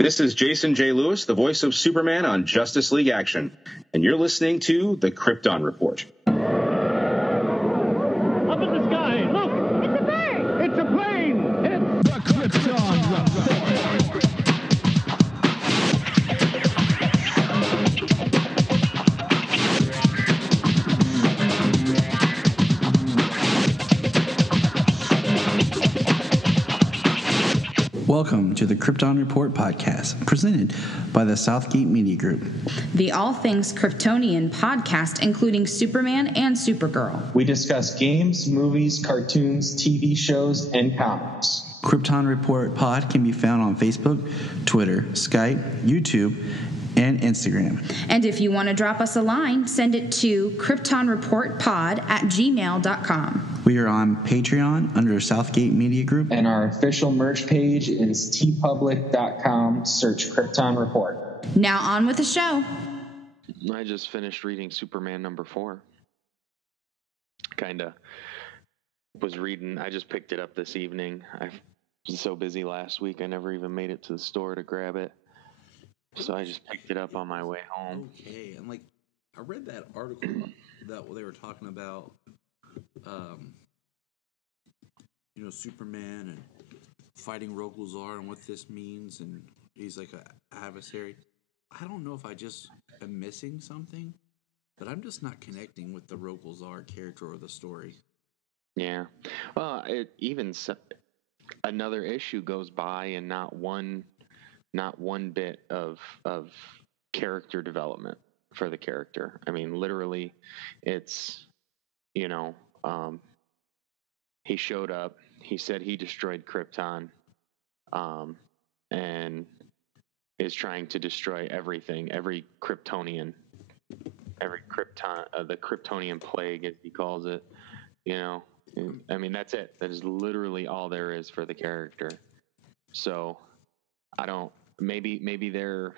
This is Jason J. Lewis, the voice of Superman on Justice League Action, and you're listening to the Krypton Report. Up in the sky, look! It's a bird! It's a plane! It's the Krypton Report! Welcome to the Krypton Report podcast, presented by the Southgate Media Group. The All Things Kryptonian podcast, including Superman and Supergirl. We discuss games, movies, cartoons, TV shows, and comics. Krypton Report Pod can be found on Facebook, Twitter, Skype, YouTube, and Instagram. And if you want to drop us a line, send it to kryptonreportpod@gmail.com. We are on Patreon under Southgate Media Group. And our official merch page is tpublic.com. Search Krypton Report. Now on with the show. I just finished reading Superman number 4. Kinda was reading. I just picked it up this evening. I was so busy last week, I never even made it to the store to grab it. So I just picked it up on my way home. Okay, and I read that article that they were talking about, Superman and fighting Rogolzar and what this means, and he's like an adversary. I don't know if I just am missing something, but I'm just not connecting with the Rogolzar character or the story. Yeah. Well, another issue goes by and not one bit of character development for the character. I mean, literally, it's, he showed up, he said he destroyed Krypton, and is trying to destroy everything, every Kryptonian, the Kryptonian plague, as he calls it, I mean, that's it. That is literally all there is for the character. So I don't, maybe they're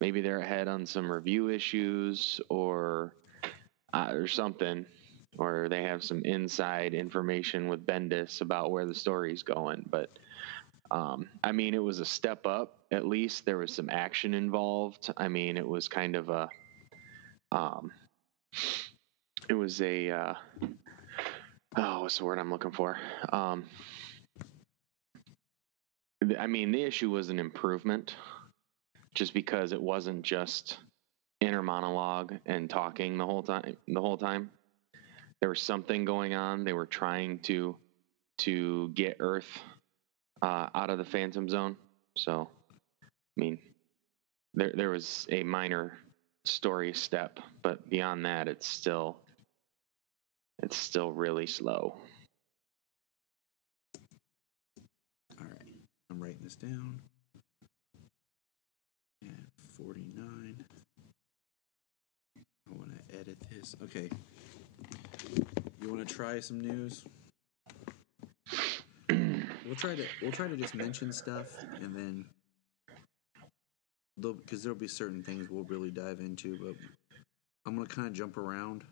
ahead on some review issues or something, or they have some inside information with Bendis about where the story's going. But I mean, it was a step up. At least there was some action involved. I mean, it was kind of what's the word I'm looking for? I mean, the issue was an improvement just because it wasn't just inner monologue and talking the whole time. There was something going on. They were trying to get Earth out of the Phantom Zone. So, I mean, there was a minor story step, but beyond that, it's still really slow. I'm writing this down. At 49. I want to edit this. Okay. You want to try some news? We'll try to just mention stuff, and then because there'll be certain things we'll really dive into, but I'm gonna kind of jump around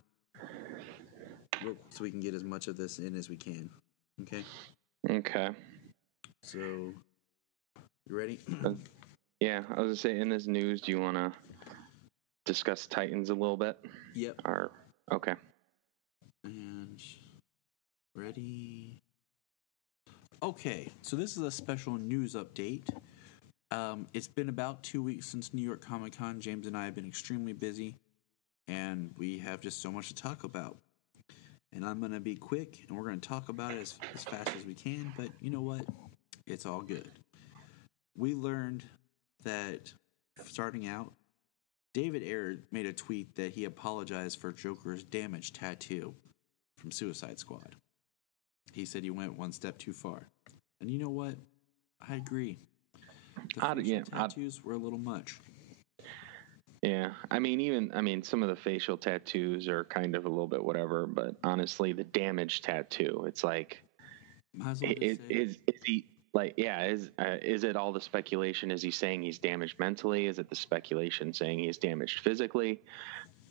so we can get as much of this in as we can. Okay. Okay. So, you ready? Yeah, I was gonna say, in this news, do you want to discuss Titans a little bit? Yep. Okay. And ready? Okay, so this is a special news update. It's been about 2 weeks since New York Comic Con. James and I have been extremely busy, and we have just so much to talk about. And I'm going to be quick, and we're going to talk about it as fast as we can, but you know what? It's all good. We learned that, starting out, David Ayer made a tweet that he apologized for Joker's damaged tattoo from Suicide Squad. He said he went one step too far. And you know what? I agree. The tattoos were a little much. Yeah, I mean, some of the facial tattoos are kind of a little bit whatever, but honestly, the damaged tattoo, it's like, is he like, is it all the speculation? Is he saying he's damaged mentally? Is it the speculation saying he's damaged physically?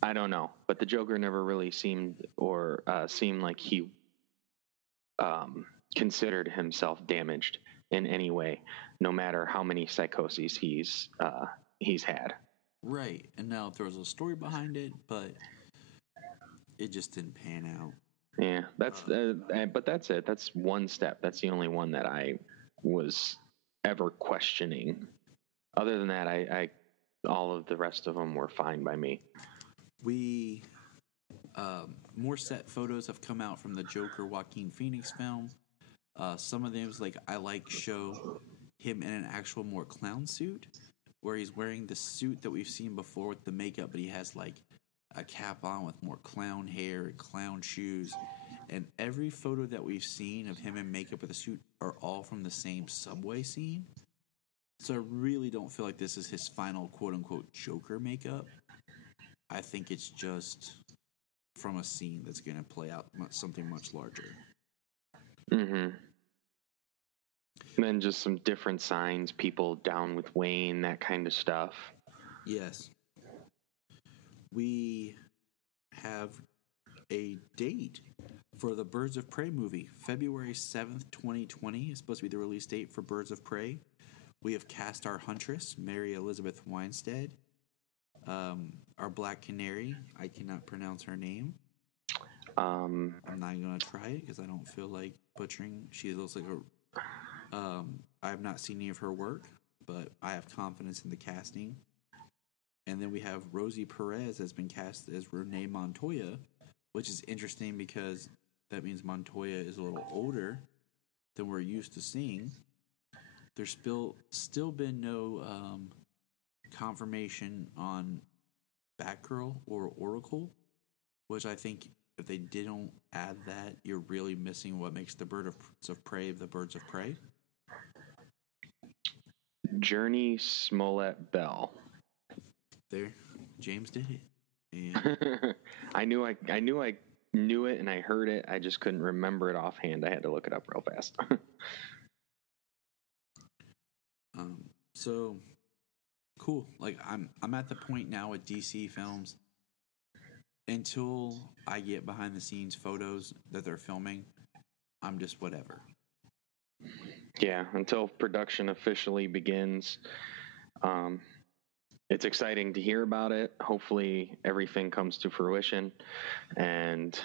I don't know, but the Joker never really seemed like he considered himself damaged in any way, no matter how many psychoses he's had. Right. And now there was a story behind it, but it just didn't pan out. Yeah, but that's it. That's one step. That's the only one that I was ever questioning. Other than that, I all of the rest of them were fine by me. More set photos have come out from the Joker Joaquin Phoenix film. Some of them show him in an actual more clown suit, where he's wearing the suit that we've seen before with the makeup, but he has like a cap on with more clown hair and clown shoes. And every photo that we've seen of him in makeup with a suit are all from the same subway scene. So I really don't feel like this is his final quote-unquote Joker makeup. I think it's just from a scene that's going to play out something much larger. Mm-hmm. And then just some different signs, people down with Wayne, that kind of stuff. Yes. We have a date for the Birds of Prey movie. February 7th, 2020 is supposed to be the release date for Birds of Prey. We have cast our Huntress, Mary Elizabeth Winstead. Our Black Canary, I cannot pronounce her name. I'm not going to try it because I don't feel like butchering. She looks like I have not seen any of her work, but I have confidence in the casting. And then we have Rosie Perez has been cast as Renee Montoya, which is interesting because that means Montoya is a little older than we're used to seeing. There's still been no confirmation on Batgirl or Oracle, which I think if they didn't add that, you're really missing what makes the Birds of Prey the Birds of Prey. Journey Smollett Bell. There, James did it. And I knew it and I heard it. I just couldn't remember it offhand. I had to look it up real fast. So cool. Like I'm at the point now with DC films. Until I get behind the scenes photos that they're filming, I'm just whatever. Yeah, until production officially begins. It's exciting to hear about it. Hopefully everything comes to fruition, and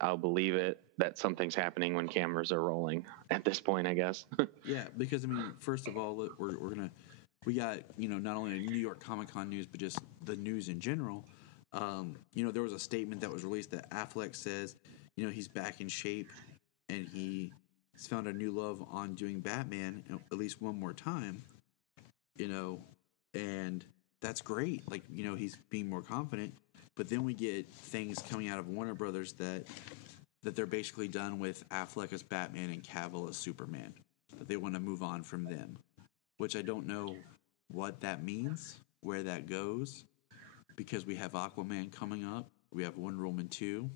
I'll believe it that something's happening when cameras are rolling at this point, I guess. Yeah, because I mean, first of all, we got not only New York Comic-Con news, but just the news in general. There was a statement that was released that Affleck says, he's back in shape and he's found a new love on doing Batman at least one more time, and that's great. Like, he's being more confident, but then we get things coming out of Warner Brothers that they're basically done with Affleck as Batman and Cavill as Superman, that they want to move on from them, which I don't know what that means, where that goes. Because we have Aquaman coming up, we have Wonder Woman 2,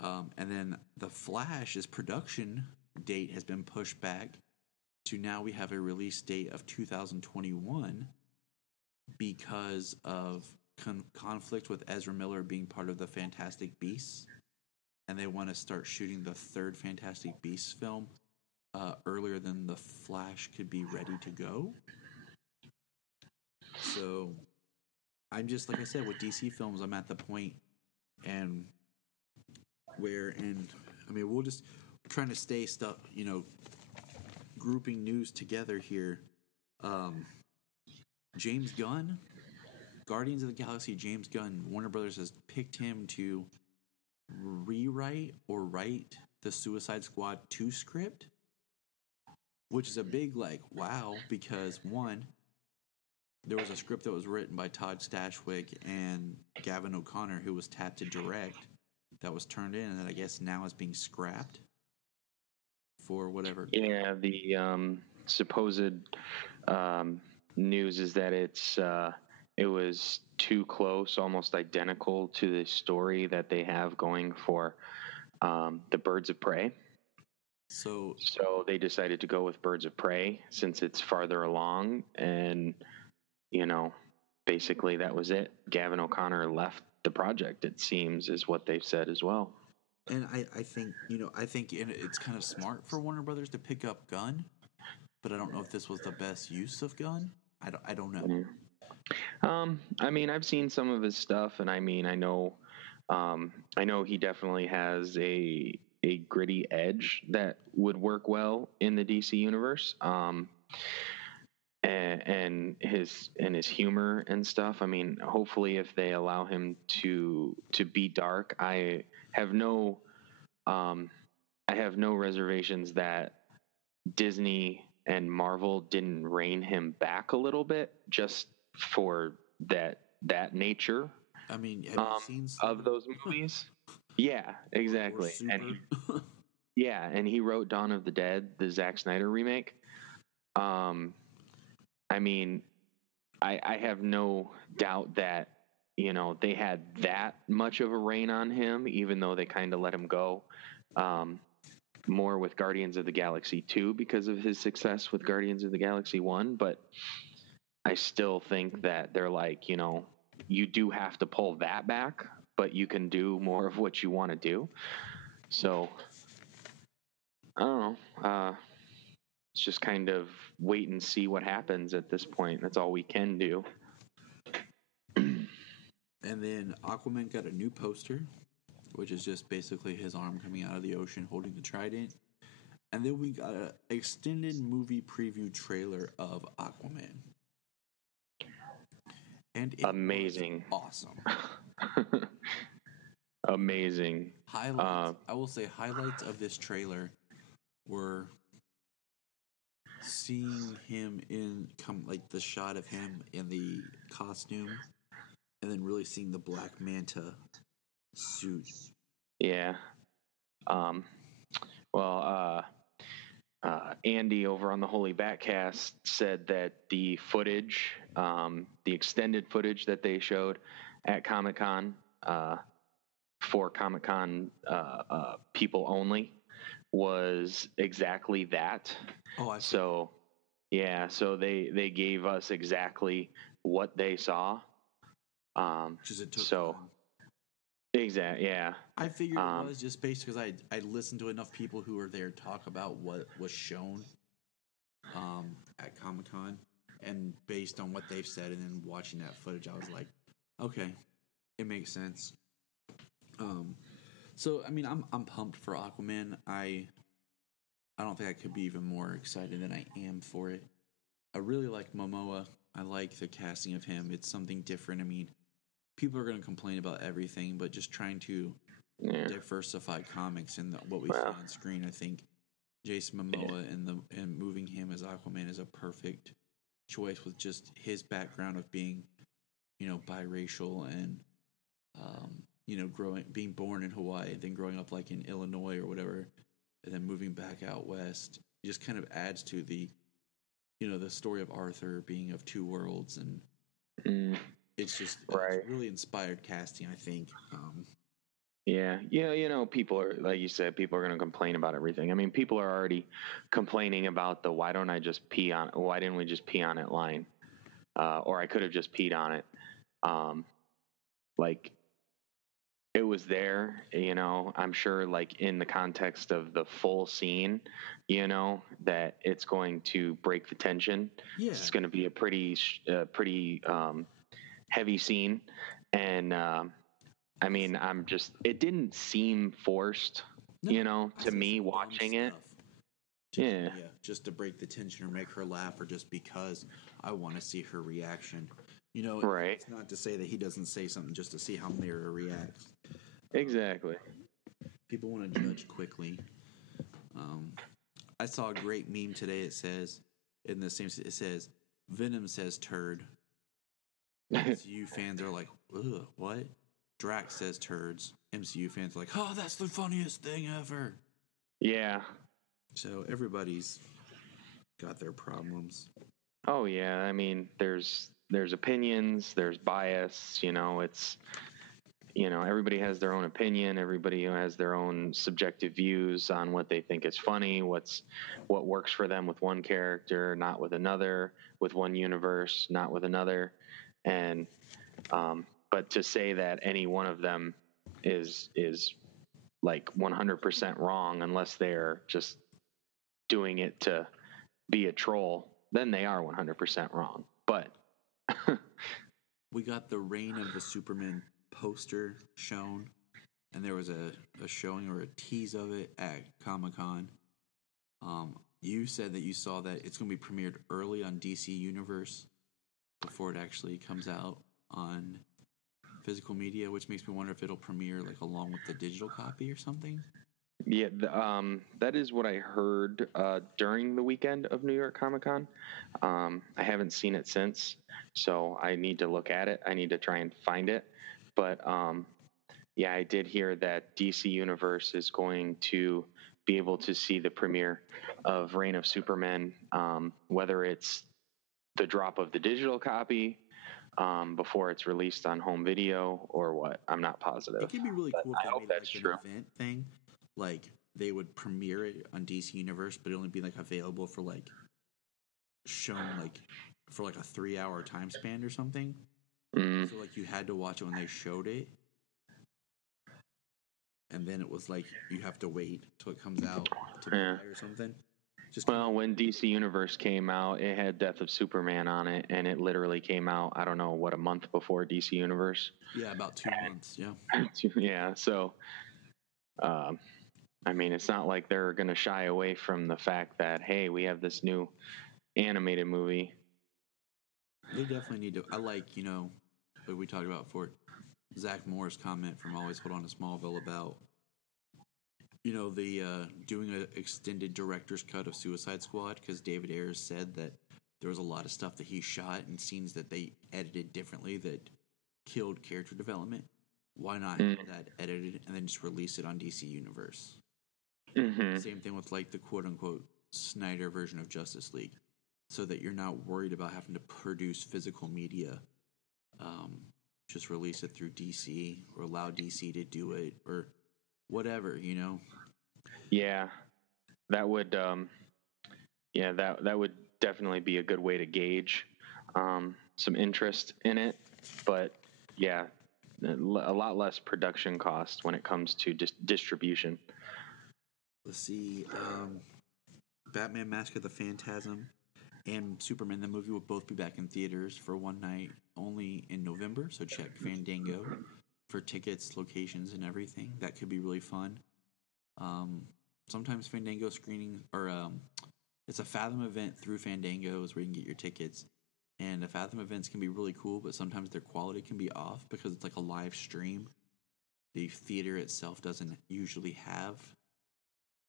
and then The Flash's production date has been pushed back to now we have a release date of 2021 because of conflict with Ezra Miller being part of the Fantastic Beasts, and they want to start shooting the third Fantastic Beasts film earlier than The Flash could be ready to go. So I'm just, like I said, with DC films, I'm at the point we're just trying to stay stuff, grouping news together here. James Gunn, Guardians of the Galaxy, James Gunn, Warner Brothers has picked him to rewrite or write the Suicide Squad 2 script, which is a big, wow, because one, there was a script that was written by Todd Stashwick and Gavin O'Connor, who was tapped to direct, that was turned in, and that I guess now is being scrapped for whatever. Yeah, the supposed news is that it was too close, almost identical to the story that they have going for the Birds of Prey. So they decided to go with Birds of Prey since it's farther along, and basically that was it. Gavin O'Connor left the project, it seems, is what they've said as well. And I think it's kind of smart for Warner Brothers to pick up Gunn but I don't know if this was the best use of Gunn. I don't know. I mean, I've seen some of his stuff, and I mean, I know he definitely has a gritty edge that would work well in the DC universe. And his humor and stuff. I mean, hopefully, if they allow him to be dark, I have no reservations that Disney and Marvel didn't rein him back a little bit just for that nature. I mean, have you seen some of those movies? Yeah, exactly. And he wrote Dawn of the Dead, the Zack Snyder remake. I mean, I have no doubt that, you know, they had that much of a rein on him, even though they kind of let him go more with Guardians of the Galaxy 2 because of his success with Guardians of the Galaxy 1. But I still think that they're like, you know, you do have to pull that back, but you can do more of what you want to do. So, I don't know. It's just kind of wait and see what happens at this point. That's all we can do. And then Aquaman got a new poster, which is just basically his arm coming out of the ocean holding the trident. And then we got an extended movie preview trailer of Aquaman. And it amazing. Was awesome. Amazing. Highlights. I will say highlights of this trailer were seeing him like the shot of him in the costume, and then really seeing the Black Manta suit. Yeah. Andy over on the Holy Batcast said that the footage, the extended footage that they showed at Comic-Con, for Comic-Con people only, was exactly that. Oh, I see. So, yeah, so they gave us exactly what they saw. Exactly, yeah. I figured it was just based because I listened to enough people who were there talk about what was shown at Comic-Con, and based on what they've said, and then watching that footage, I was like, okay, it makes sense. So I mean, I'm pumped for Aquaman. I don't think I could be even more excited than I am for it. I really like Momoa. I like the casting of him. It's something different. I mean, people are going to complain about everything, but just trying to diversify comics and what we see on screen, I think Jason Momoa and moving him as Aquaman is a perfect choice with just his background of being, you know, biracial and, you know, being born in Hawaii and then growing up like in Illinois or whatever, and then moving back out west. It just kind of adds to the, you know, the story of Arthur being of two worlds, and it's just it's really inspired casting, I think. Yeah, you know, people are, like you said, people are going to complain about everything. I mean, people are already complaining about the why didn't we just pee on it line, or I could have just peed on it. Like, it was there, you know. I'm sure, like, in the context of the full scene, you know, that it's going to break the tension. Yeah. It's going to be a pretty heavy scene, and I mean, it didn't seem forced, you know, to me watching it. Just to break the tension or make her laugh, or just because I want to see her reaction. You know, it's not to say that he doesn't say something just to see how Mira reacts. Exactly. People want to judge quickly. I saw a great meme today. It says, Venom says turd. MCU fans are like, ugh, what? Drax says turds. MCU fans are like, oh, that's the funniest thing ever. Yeah. So everybody's got their problems. Oh yeah, I mean, there's opinions, there's bias, you know, it's, you know, everybody has their own opinion, everybody has their own subjective views on what they think is funny, what works for them with one character, not with another, with one universe, not with another. And but to say that any one of them is like 100% wrong, unless they're just doing it to be a troll, then they are 100% wrong. But we got the Reign of the Superman poster shown, and there was a showing or a tease of it at Comic-Con. You said that you saw that it's going to be premiered early on DC Universe before it actually comes out on physical media, which makes me wonder if it'll premiere like along with the digital copy or something. Yeah, that is what I heard during the weekend of New York Comic Con. I haven't seen it since, so I need to look at it. I need to try and find it. But yeah, I did hear that DC Universe is going to be able to see the premiere of Reign of Superman, whether it's the drop of the digital copy before it's released on home video or what. I'm not positive. It could be really cool if I they hope made that's like true. an event thing. Like they would premiere it on DC Universe, but it only be like available for like shown like for like a 3-hour time span or something. Mm. So like you had to watch it when they showed it. And then it was like you have to wait till it comes out to buy or something. Well, when DC Universe came out, it had Death of Superman on it, and it literally came out, I don't know, what, a month before DC Universe? Yeah, about 2 months, yeah. Yeah, so, I mean, it's not like they're going to shy away from the fact that, hey, we have this new animated movie. They definitely need to. I like, what we talked about before, Zach Moore's comment from Always Hold On to Smallville about, the doing an extended director's cut of Suicide Squad, because David Ayers said that there was a lot of stuff that he shot and scenes that they edited differently that killed character development. Why not have that edited and then just release it on DC Universe? Mm-hmm. Same thing with like the quote-unquote Snyder version of Justice League, so that you're not worried about having to produce physical media. Just release it through DC or allow DC to do it or whatever, Yeah, that would, that would definitely be a good way to gauge some interest in it. But yeah, a lot less production cost when it comes to distribution. Let's see, Batman: Mask of the Phantasm and Superman the movie will both be back in theaters for one night only in November, so check Fandango for tickets, locations, and everything. That could be really fun. Sometimes Fandango screening, or it's a Fathom event through Fandango is where you can get your tickets. And the Fathom events can be really cool, but sometimes their quality can be off because it's like a live stream. The theater itself doesn't usually have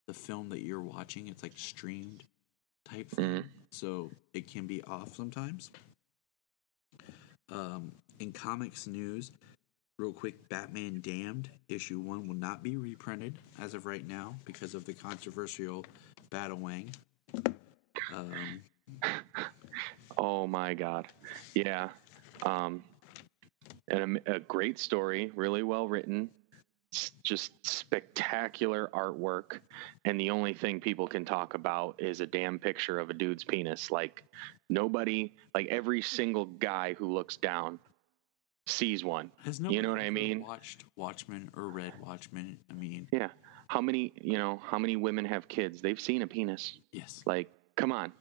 the film that you're watching. It's like streamed type thing, so it can be off sometimes. In comics news, real quick, Batman Damned issue 1 will not be reprinted as of right now because of the controversial Battlewang. Oh my God, yeah, and a great story, really well written. Just spectacular artwork, and the only thing people can talk about is a damn picture of a dude's penis. Like nobody, like every single guy who looks down sees one. You know what I mean? Watched Watchmen or read Watchmen? I mean, yeah. How many women have kids? They've seen a penis. Yes. Like, come on.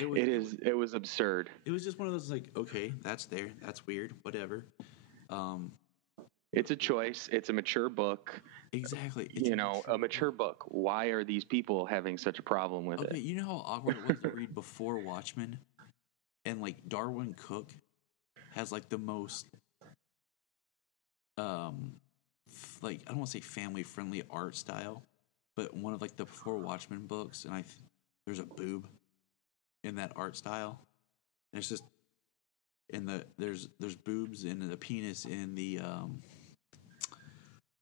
It was absurd. It was just one of those like, okay, that's there, that's weird, whatever. It's a choice. It's a mature book. Exactly. It's a mature book. Why are these people having such a problem with it? You know how awkward it was to read before Watchmen? And, like, Darwin Cook has, like, the most, I don't want to say family-friendly art style, but one of, like, the before Watchmen books, and there's a boob in that art style. And it's just, there's boobs and a penis in the,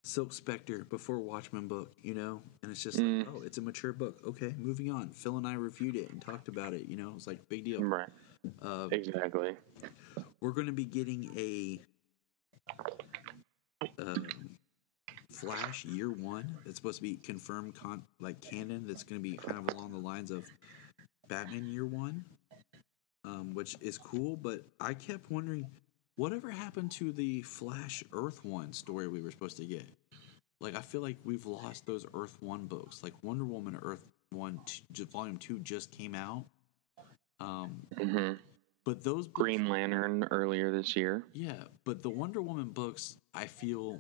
Silk Spectre before Watchmen book, and it's just like, oh, it's a mature book. Okay, moving on. Phil and I reviewed it and talked about it. It's like big deal. Right. Exactly. We're going to be getting a Flash Year 1. It's supposed to be confirmed canon. That's going to be kind of along the lines of Batman Year 1, which is cool. But I kept wondering, whatever happened to the Flash Earth 1 story we were supposed to get? Like, I feel like we've lost those Earth 1 books. Like, Wonder Woman Earth Volume 2 just came out. Mm-hmm. But those books, Green Lantern earlier this year. yeah. But the Wonder Woman books, I feel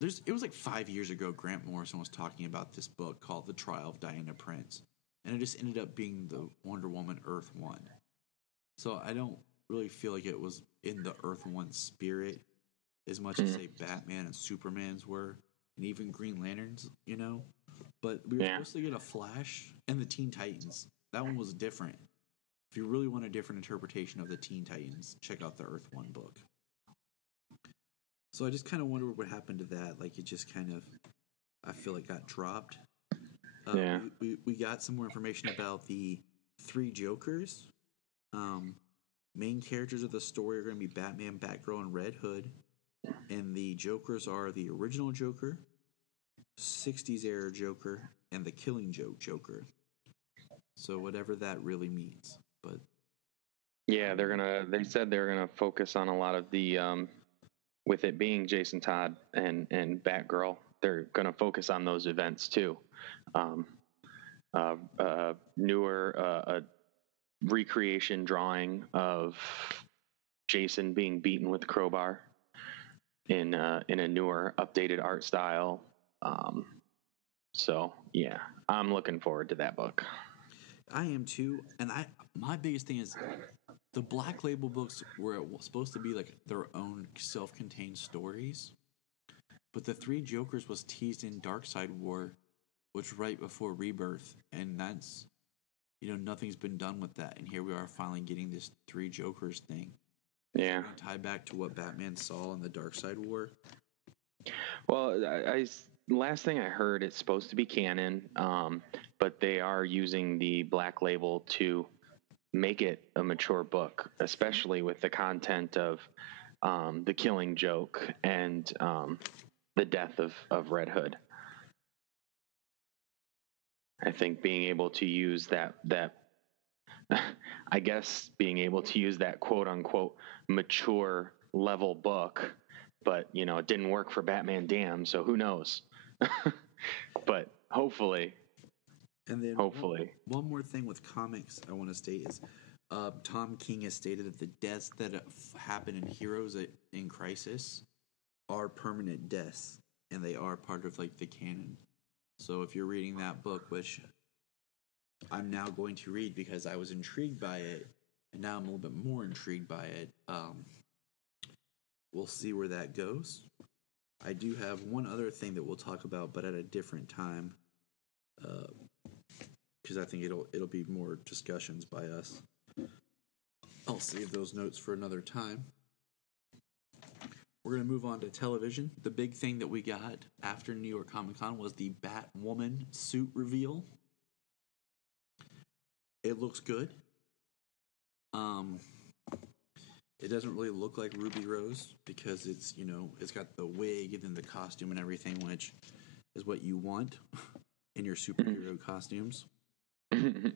it was like 5 years ago. Grant Morrison was talking about this book called The Trial of Diana Prince, and it just ended up being the Wonder Woman Earth 1. So I don't really feel like it was in the Earth 1 spirit as much as, say, Batman and Superman's were, and even Green Lanterns, But we were supposed to get a Flash and the Teen Titans. That one was different. If you really want a different interpretation of the Teen Titans, check out the Earth 1 book. So I just kind of wonder what happened to that. Like, it just kind of, I feel like, got dropped. We got some more information about the 3 Jokers. Main characters of the story are going to be Batman, Batgirl, and Red Hood. And the Jokers are the original Joker, 60s era Joker, and the Killing Joke Joker. So whatever that really means. But yeah, they said they're gonna focus on a lot of the with it being Jason Todd and Batgirl, they're gonna focus on those events too. Newer recreation drawing of Jason being beaten with a crowbar in a newer updated art style. So yeah, I'm looking forward to that book. I am too, and my biggest thing is the Black Label books were supposed to be like their own self-contained stories, but the 3 Jokers was teased in Darkseid War, which was right before Rebirth, and that's nothing's been done with that, and here we are finally getting this 3 Jokers thing. Yeah, tie back to what Batman saw in the Darkseid War. Well, I last thing I heard, it's supposed to be canon, but they are using the Black Label to make it a mature book, especially with the content of the Killing Joke and the death of Red Hood. I think being able to use that I guess being able to use that quote unquote mature level book, but it didn't work for Batman Damn, so who knows? But hopefully. And then hopefully. One more thing with comics I want to state is Tom King has stated that the deaths that happen in Heroes in Crisis are permanent deaths, and they are part of like the canon. So if you're reading that book, which I'm now going to read because I was intrigued by it, and now I'm a little bit more intrigued by it, we'll see where that goes. I do have one other thing that we'll talk about, but at a different time, because I think it'll be more discussions by us. I'll save those notes for another time. We're going to move on to television. The big thing that we got after New York Comic Con was the Batwoman suit reveal. It looks good. It doesn't really look like Ruby Rose because it's got the wig and then the costume and everything, which is what you want in your superhero costumes. The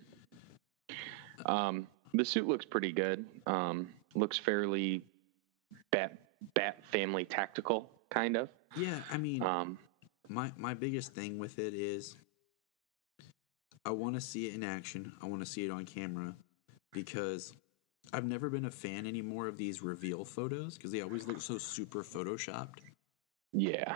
suit looks pretty good. Looks fairly Bat family tactical, kind of. Yeah, I mean, my biggest thing with it is I want to see it in action. I want to see it on camera because I've never been a fan anymore of these reveal photos because they always look so super photoshopped. Yeah.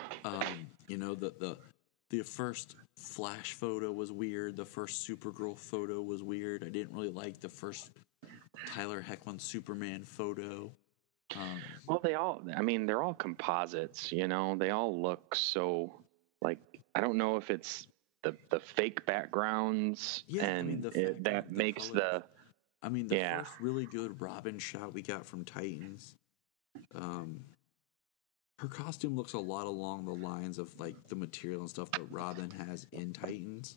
The first Flash photo was weird. The first Supergirl photo was weird. I didn't really like the first Tyler Hoechlin Superman photo. Well, they're all composites, they all look so, like, I don't know if it's the fake backgrounds that makes colors. The first really good Robin shot we got from Titans, her costume looks a lot along the lines of like the material and stuff that Robin has in Titans.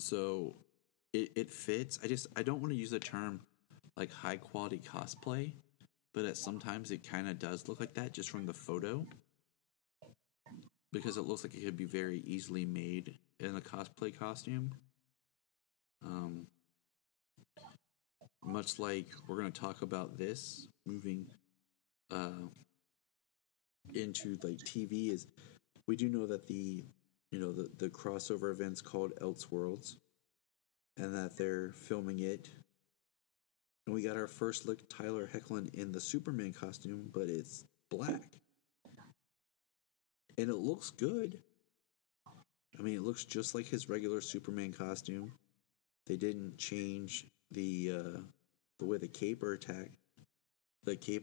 So it fits. I don't want to use the term like high quality cosplay, but sometimes it kind of does look like that just from the photo because it looks like it could be very easily made in a cosplay costume. Much like we're going to talk about this moving into like TV is we do know that the the crossover event's called Elseworlds, and that they're filming it. And we got our first look at Tyler Hoechlin in the Superman costume, but it's black. And it looks good. I mean, it looks just like his regular Superman costume. They didn't change the way the cape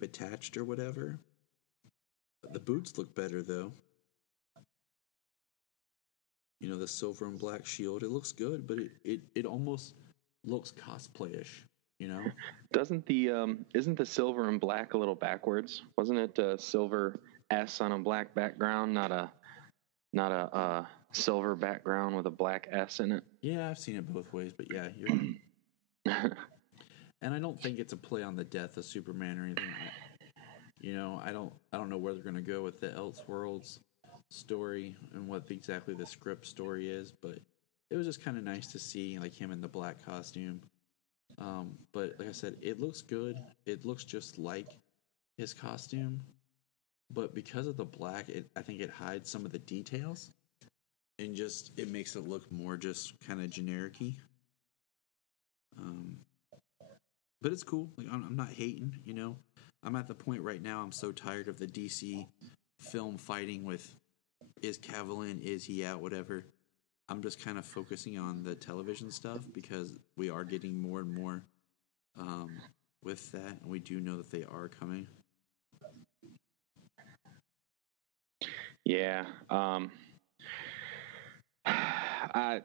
attached or whatever. The boots look better though. The silver and black shield. It looks good, but it almost looks cosplayish. Doesn't isn't the silver and black a little backwards? Wasn't it a silver S on a black background, not a silver background with a black S in it? Yeah, I've seen it both ways, but yeah, you're right. And I don't think it's a play on the death of Superman or anything. I don't know where they're going to go with the Elseworlds story and what exactly the script story is, but it was just kind of nice to see like him in the black costume. But like I said, it looks good. It looks just like his costume, but because of the black, I think it hides some of the details, and just it makes it look more just kind of generic-y. But it's cool. Like I'm not hating. I'm at the point right now. I'm so tired of the DC film fighting with is Cavill in, is he out, whatever. I'm just kind of focusing on the television stuff because we are getting more and more with that, and we do know that they are coming. Yeah.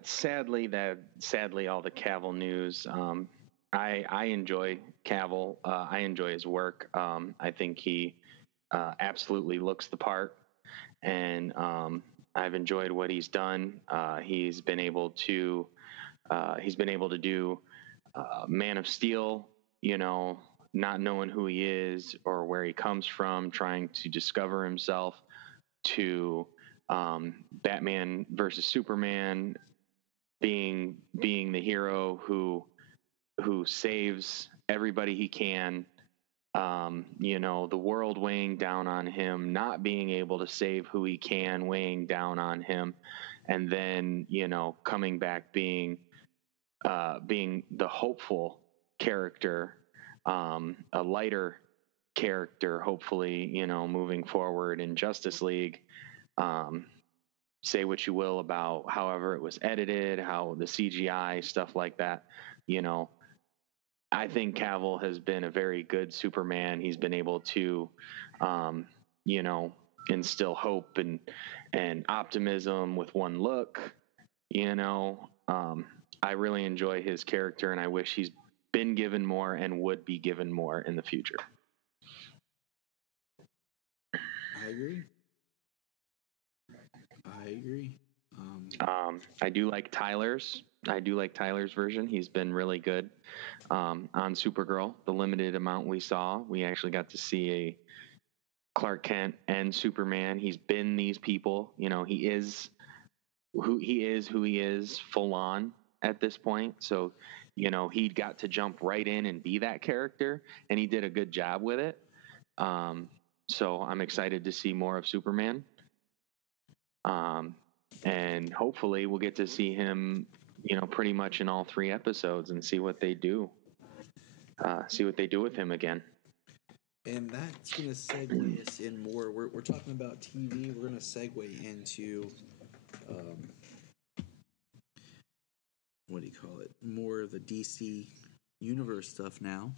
Sadly, all the Cavill news. I enjoy Cavill. I enjoy his work. I think he absolutely looks the part, and I've enjoyed what he's done. He's been able to do Man of Steel. Not knowing who he is or where he comes from, trying to discover himself, to Batman versus Superman, being the hero who saves everybody he can. The world weighing down on him, not being able to save who he can, weighing down on him, and then coming back being the hopeful character, a lighter character, hopefully, moving forward in Justice League. Say what you will about however it was edited, how the CGI, stuff like that, I think Cavill has been a very good Superman. He's been able to, instill hope and optimism with one look. I really enjoy his character, and I wish he's been given more and would be given more in the future. I agree. I do like Tyler's version. He's been really good. On Supergirl, the limited amount we saw, we actually got to see a Clark Kent and Superman. He's been these people. He is who he is full on at this point. So, he got to jump right in and be that character, and he did a good job with it. So I'm excited to see more of Superman. And hopefully we'll get to see him, pretty much in all 3 episodes and see what they do. See what they do with him again. And that's going to segue us in more. We're talking about TV. We're going to segue into, more of the DC Universe stuff now.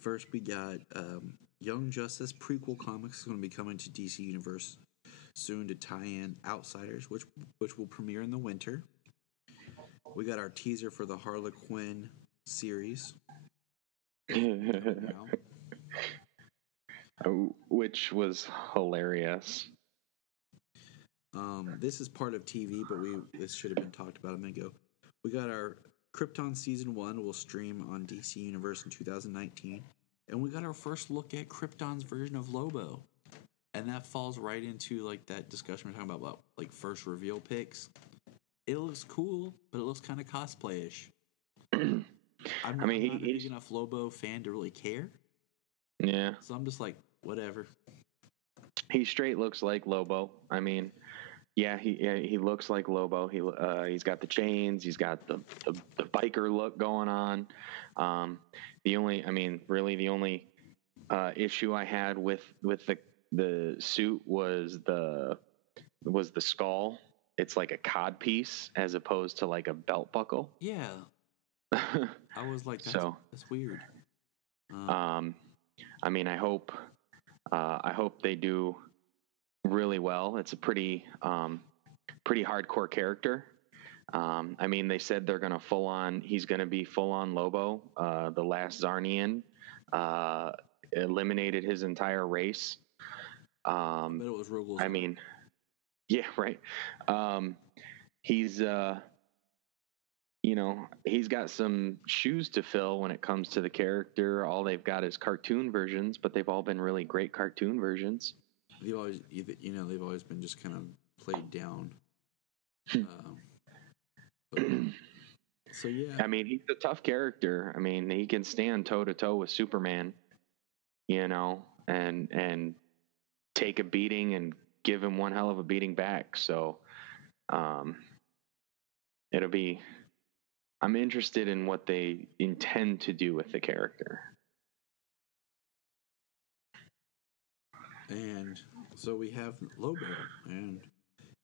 First, we got Young Justice prequel comics is going to be coming to DC Universe soon to tie in Outsiders, which will premiere in the winter. We got our teaser for the Harley Quinn series. Which was hilarious. This is part of TV, but this should have been talked about a minute ago. We got our Krypton Season 1 will stream on DC Universe in 2019. And we got our first look at Krypton's version of Lobo. And that falls right into like that discussion we're talking about like first reveal pics. It looks cool, but it looks kind of cosplay-ish. I'm not a big enough Lobo fan to really care. Yeah. So I'm just like, whatever. He straight looks like Lobo. I mean, Yeah, he looks like Lobo. He's got the chains. He's got the biker look going on. The only issue I had with the suit was the skull. It's like a cod piece as opposed to like a belt buckle. Yeah. I was like, that's weird. I mean, I hope they do really well. It's a pretty hardcore character. I mean, they said they're going to he's going to be full on Lobo. The last Zarnian eliminated his entire race. I bet it was Rogel's. I mean, yeah, right. He's he's got some shoes to fill when it comes to the character. All they've got is cartoon versions, but they've all been really great cartoon versions. They've always been just kind of played down. So yeah, I mean, he's a tough character. I mean, he can stand toe to toe with Superman, and take a beating and give him one hell of a beating back. So, I'm interested in what they intend to do with the character. And so we have Lobo, and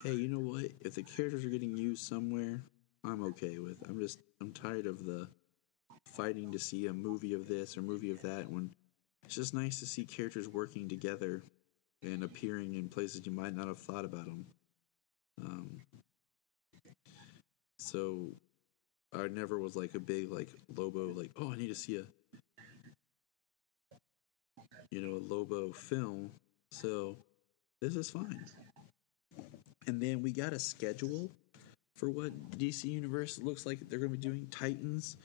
hey, you know what? If the characters are getting used somewhere, I'm okay with. I'm tired of the fighting to see a movie of this or movie of that. When it's just nice to see characters working together and appearing in places you might not have thought about them. So I never was like a big like Lobo, like, oh, I need to see a Lobo film. So this is fine. And then we got a schedule for what DC Universe looks like they're going to be doing. Titans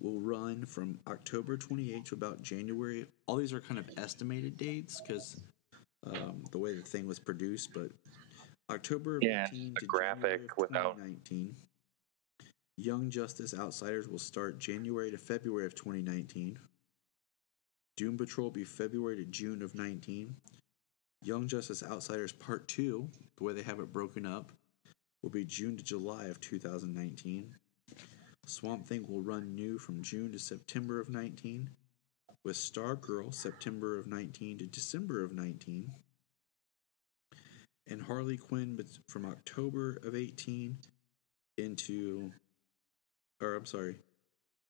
will run from October 28th to about January. All these are kind of estimated dates because the way the thing was produced, but October of 18 to graphic January of 2019. Young Justice Outsiders will start January to February of 2019. Doom Patrol will be February to June of 19. Young Justice Outsiders Part 2, the way they have it broken up, will be June to July of 2019. Swamp Thing will run new from June to September of 19, with Stargirl September of 19 to December of 19, and Harley Quinn from October of 18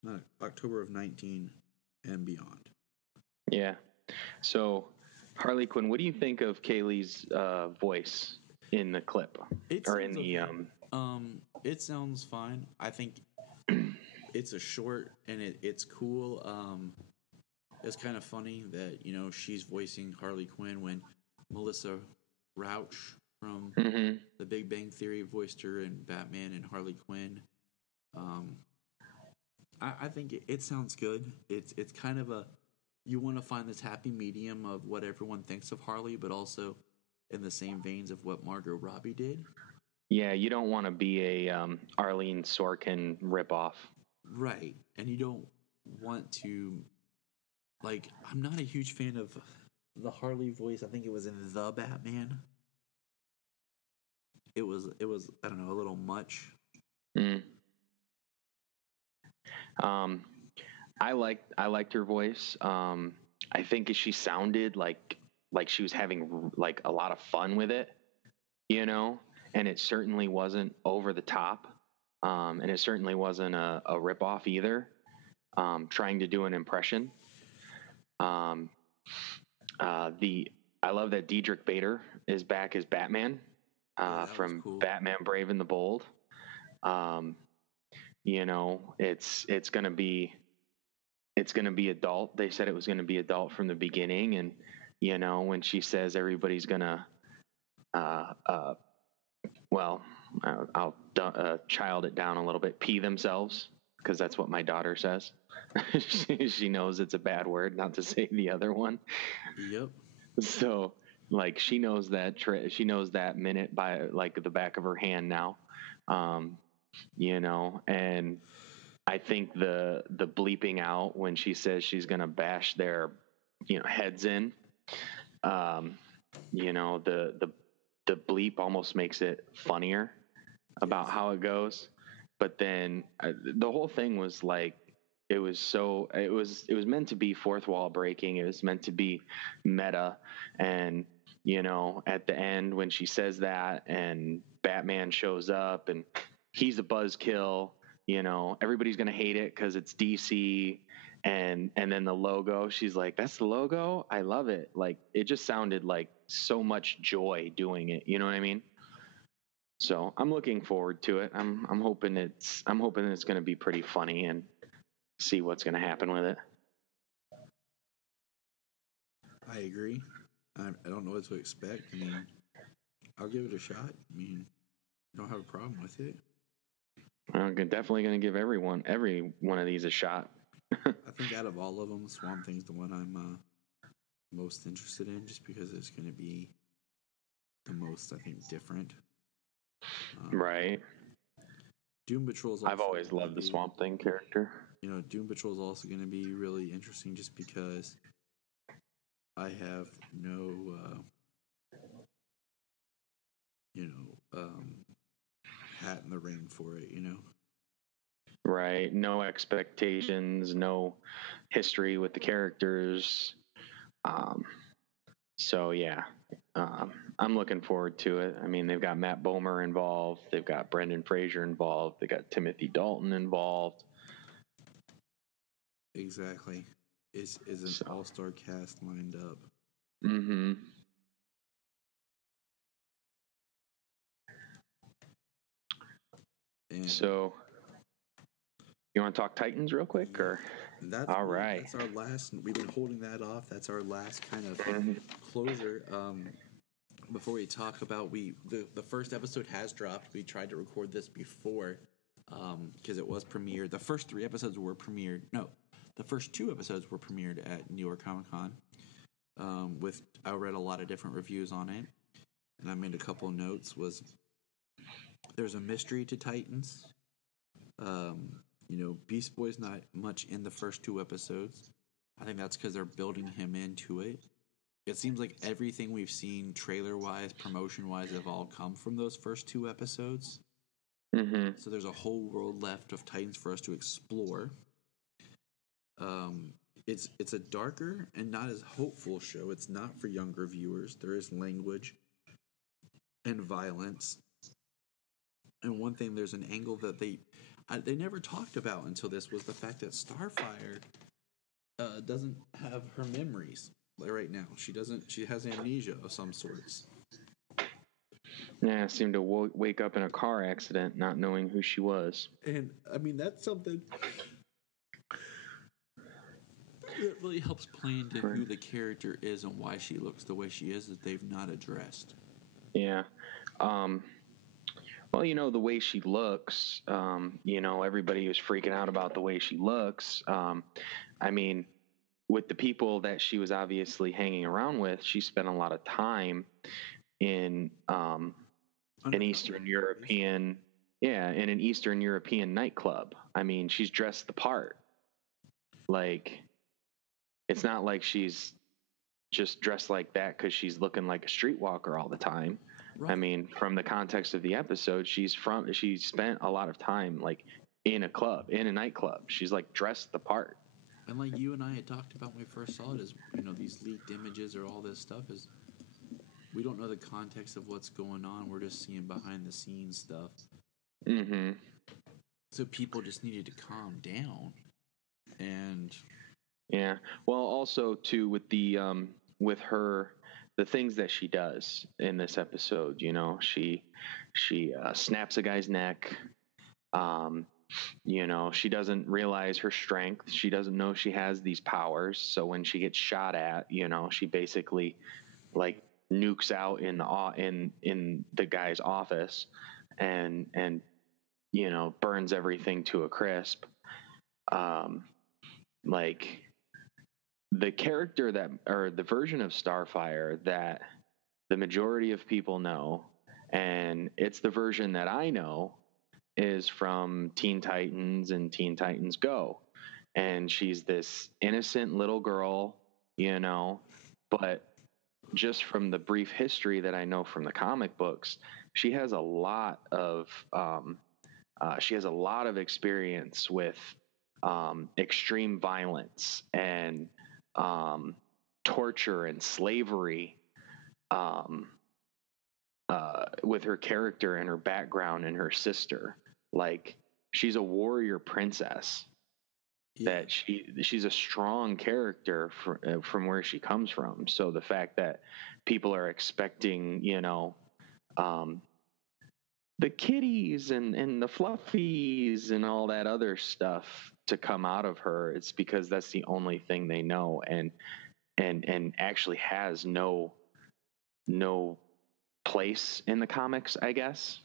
not October of 19 and beyond. Yeah. So, Harley Quinn, what do you think of Kaylee's voice in the clip It sounds fine. I think it's a short and it's cool. It's kind of funny that she's voicing Harley Quinn when Melissa Rauch from The Big Bang Theory voiced her in Batman and Harley Quinn. I think it sounds good. It's kind of you want to find this happy medium of what everyone thinks of Harley, but also in the same veins of what Margot Robbie did. Yeah, you don't want to be a Arlene Sorkin ripoff. Right. And you don't want to, I'm not a huge fan of the Harley voice. I think it was in The Batman. It was I don't know, a little much. I liked her voice. I think she sounded like she was having like a lot of fun with it, and it certainly wasn't over the top. And it certainly wasn't a ripoff either. Trying to do an impression. I love that Diedrich Bader is back as Batman from cool. Batman Brave and the Bold. It's gonna be adult. They said it was gonna be adult from the beginning, and when she says everybody's gonna I'll child it down a little bit, pee themselves, because that's what my daughter says. She knows it's a bad word, not to say the other one. Yep. So she knows that she knows that minute by the back of her hand now. And I think the bleeping out when she says she's gonna bash their heads in, the the bleep almost makes it funnier about how it goes. But then the whole thing was like, it was meant to be fourth wall breaking. It was meant to be meta. And, you know, at the end when she says that and Batman shows up and he's a buzzkill, you know, everybody's going to hate it because it's DC. And then the logo, she's like, that's the logo? I love it. Like, it just sounded like so much joy doing it. You know what I mean? So I'm looking forward to it. I'm hoping it's going to be pretty funny and see what's going to happen with it. I agree. I don't know what to expect. I mean, I'll give it a shot. I mean, I don't have a problem with it. I'm definitely going to give every one of these a shot. I think out of all of them, Swamp Thing's the one I'm most interested in, just because it's going to be the most, I think, different. Right. Doom Patrol's. I've always loved the Swamp Thing character. You know, Doom Patrol is also going to be really interesting, just because I have no, hat in the ring for it. You know. Right. No expectations, no history with the characters. So yeah, I'm looking forward to it. I mean, they've got Matt Bomer involved. They've got Brendan Fraser involved. They got Timothy Dalton involved. Exactly. Is an all-star cast lined up. Mm-hmm. And so, you want to talk Titans real quick, or? All right. That's our last. We've been holding that off. That's our last kind of closer. Before we talk about the first episode has dropped. We tried to record this before because it was premiered. The first 3 episodes were premiered. No, the first 2 episodes were premiered at New York Comic Con. I read a lot of different reviews on it, and I made a couple of notes. There's a mystery to Titans. You know, Beast Boy's not much in the first 2 episodes. I think that's because they're building him into it. It seems like everything we've seen trailer-wise, promotion-wise, have all come from those first 2 episodes. Mm-hmm. So there's a whole world left of Titans for us to explore. It's a darker and not as hopeful show. It's not for younger viewers. There is language and violence. And one thing, there's an angle that they never talked about until this, was the fact that Starfire doesn't have her memories right now. She has amnesia of some sorts. Yeah, seemed to wake up in a car accident not knowing who she was. And, I mean, that's something that really helps play into who the character is and why she looks the way she is that they've not addressed. Yeah. Well, you know, the way she looks, you know, everybody was freaking out about the way she looks. I mean, with the people that she was obviously hanging around with, she spent a lot of time in an Eastern European nightclub. I mean, she's dressed the part. Like, it's not like she's just dressed like that because she's looking like a streetwalker all the time. Right. I mean, from the context of the episode, she spent a lot of time like in a nightclub. She's like dressed the part. And like you and I had talked about when we first saw it, is, you know, these leaked images or all this stuff, is we don't know the context of what's going on. We're just seeing behind the scenes stuff. Mm-hmm. So people just needed to calm down. And yeah, well, also too with her, the things that she does in this episode, you know, she snaps a guy's neck. You know, she doesn't realize her strength. She doesn't know she has these powers. So when she gets shot at, you know, she basically like nukes out in the guy's office and you know, burns everything to a crisp. Like the character or the version of Starfire that the majority of people know, and it's the version that I know, is from Teen Titans and Teen Titans Go. And she's this innocent little girl, you know, but just from the brief history that I know from the comic books, she has a lot of experience with extreme violence and torture and slavery, with her character and her background and her sister. Like, she's a warrior princess. Yeah. That she's a strong character from where she comes from. So the fact that people are expecting, the kitties and the fluffies and all that other stuff to come out of her, it's because that's the only thing they know, and actually has no place in the comics, I guess.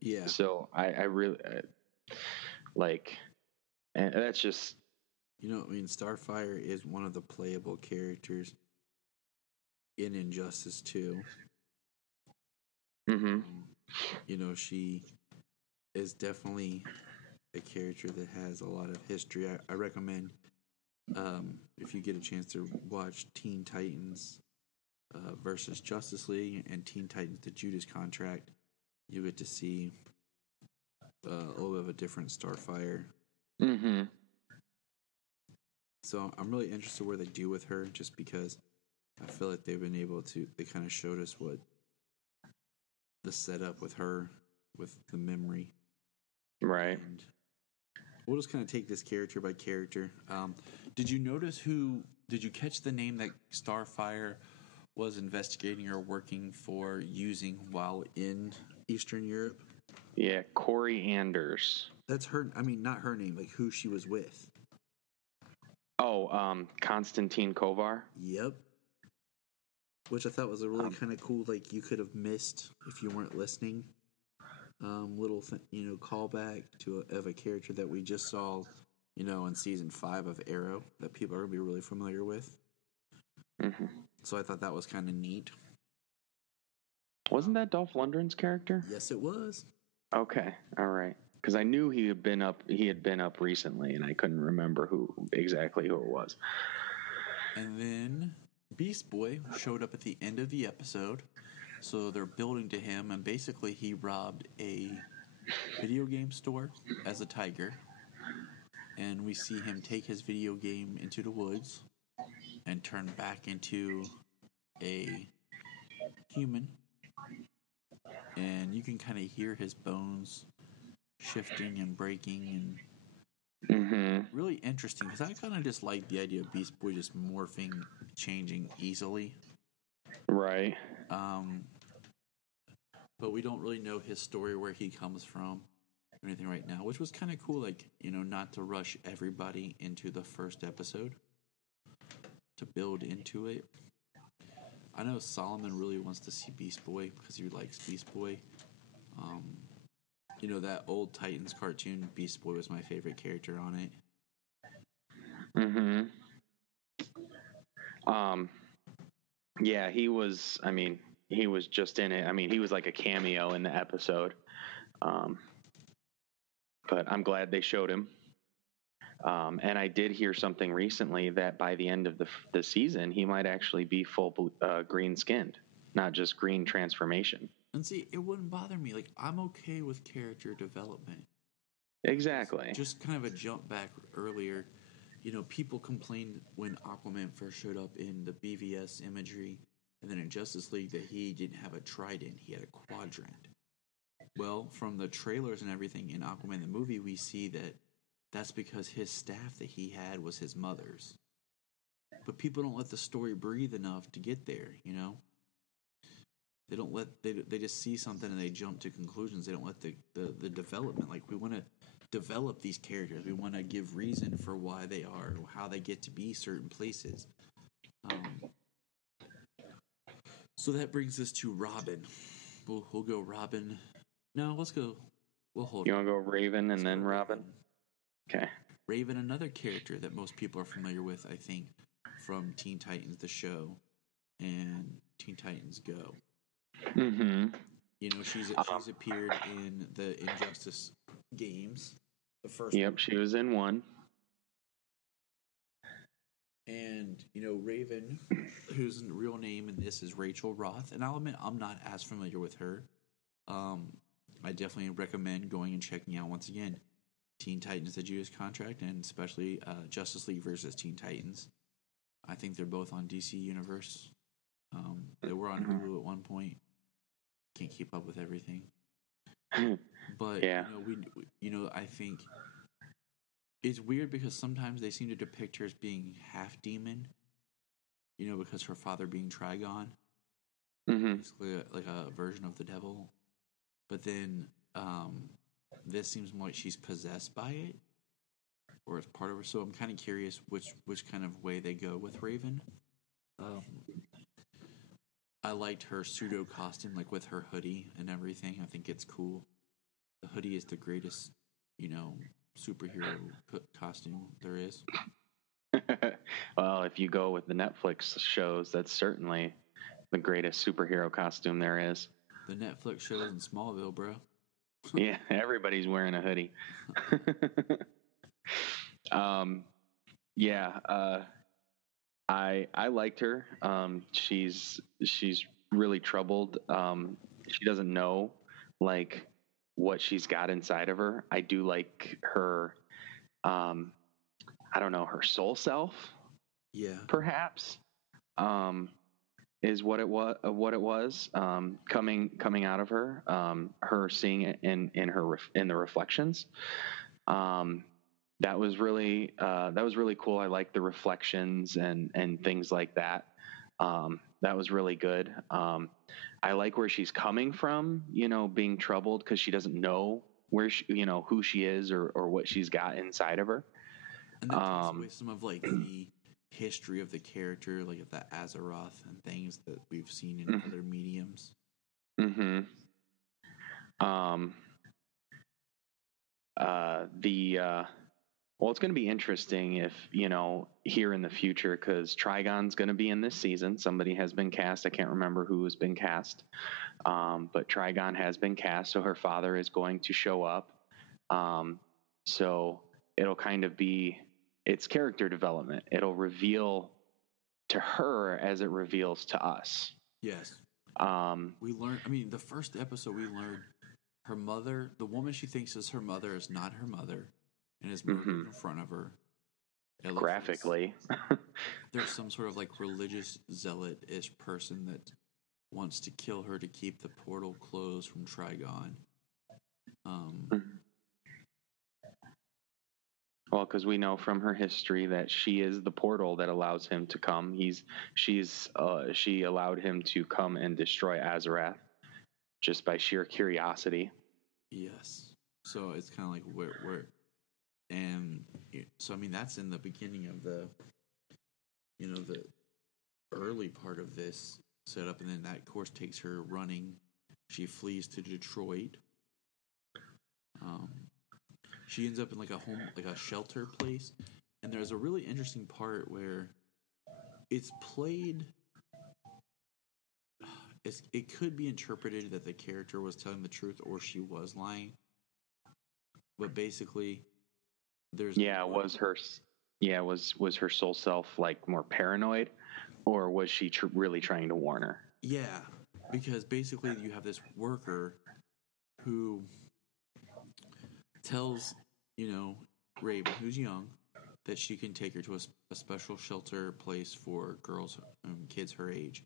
Yeah. So I really like, and that's just, Starfire is one of the playable characters in Injustice 2. mm-hmm. She is definitely a character that has a lot of history. I recommend, if you get a chance to watch Teen Titans versus Justice League and Teen Titans: The Judas Contract, you get to see a little bit of a different Starfire. Mm-hmm. So I'm really interested where they do with her, just because I feel like they've been able to. They kind of showed us what the setup with her, with the memory, Right. and we'll just kind of take this character by character. Did you notice who? Did you catch the name that Starfire was investigating or working for using while in Eastern Europe? Yeah, Corey Anders. That's her. I mean, not her name, like who she was with. Oh, Konstantin Kovar. Yep. Which I thought was a really kind of cool, like you could have missed if you weren't listening. Little callback to a character that we just saw, in season 5 of Arrow, that people are gonna be really familiar with. Mm-hmm. So I thought that was kind of neat. Wasn't that Dolph Lundgren's character? Yes, it was. Okay, all right. Because I knew he had been up recently, and I couldn't remember who it was. And then Beast Boy showed up at the end of the episode. So they're building to him, and basically he robbed a video game store as a tiger. And we see him take his video game into the woods and turn back into a human. And you can kind of hear his bones shifting and breaking, and really interesting, because I kind of just like the idea of Beast Boy just morphing, changing easily. Right. But we don't really know his story, where he comes from, or anything right now, which was kind of cool, like, not to rush everybody into the first episode, to build into it. I know Solomon really wants to see Beast Boy because he likes Beast Boy. That old Titans cartoon, Beast Boy was my favorite character on it. Mm-hmm. Yeah, he was. I mean, he was just in it. I mean, he was like a cameo in the episode. But I'm glad they showed him. And I did hear something recently that by the end of the season, he might actually be full green skinned, not just green transformation. And see, it wouldn't bother me. Like, I'm okay with character development. Exactly. Just kind of a jump back earlier. People complained when Aquaman first showed up in the BVS imagery, and then in Justice League, that he didn't have a trident, he had a quadrant. Well, from the trailers and everything in Aquaman the movie, we see that that's because his staff that he had was his mother's. But people don't let the story breathe enough to get there, They don't let they just see something and they jump to conclusions. They don't let the development. Like, we want to develop these characters. We want to give reason for why they are, how they get to be certain places. So that brings us to Robin. We'll go Robin. No, let's go. We'll hold. You want to go Raven and then Robin? Okay. Raven, another character that most people are familiar with, I think, from Teen Titans the show and Teen Titans Go. Mm-hmm. She's appeared in the Injustice games. The first. Yep, she was in one. And, Raven, whose real name in this is Rachel Roth, and I'll admit I'm not as familiar with her. I definitely recommend going and checking out, once again, Teen Titans: The Judas Contract, and especially Justice League versus Teen Titans. I think they're both on DC Universe. They were on Hulu at one point. Can't keep up with everything. But, Yeah. I think it's weird because sometimes they seem to depict her as being half demon, because her father being Trigon, basically like a version of the devil. But then this seems more like she's possessed by it, or it's part of her. So I'm kind of curious which kind of way they go with Raven. I liked her pseudo costume, like with her hoodie and everything. I think it's cool. The hoodie is the greatest, superhero costume there is. Well, if you go with the Netflix shows, that's certainly the greatest superhero costume there is. The Netflix shows in Smallville, bro. Yeah, everybody's wearing a hoodie. I liked her. She's really troubled. She doesn't know like what she's got inside of her. I do like her. I don't know, her soul self. Yeah, perhaps. Is what it was coming out of her. Her seeing it in the reflections. That was really cool. I like the reflections and things like that. That was really good. I like where she's coming from, being troubled because she doesn't know where who she is or what she's got inside of her. And that takes away some of like the history of the character, like the Azeroth and things that we've seen in other mediums. Mm-hmm. Well, it's going to be interesting if, here in the future, because Trigon's going to be in this season. Somebody has been cast. I can't remember who has been cast. But Trigon has been cast, so her father is going to show up. So it'll kind of be its character development. It'll reveal to her as it reveals to us. Yes. We learned, the first episode we learned her mother, the woman she thinks is her mother, is not her mother and is murdered in front of her. Graphically. There's some sort of like religious zealot-ish person that wants to kill her to keep the portal closed from Trigon. Well, because we know from her history that she is the portal that allows him to come. She allowed him to come and destroy Azeroth just by sheer curiosity. Yes. So it's kind of like where, and so that's in the beginning of the, the early part of this setup, and then that course takes her running. She flees to Detroit. She ends up in like a home, like a shelter place, and there's a really interesting part where it's played. It could be interpreted that the character was telling the truth or she was lying, but basically, was her soul self like more paranoid, or was she really trying to warn her? Yeah, because basically you have this worker who tells, Raven, who's young, that she can take her to a special shelter place for girls and kids her age,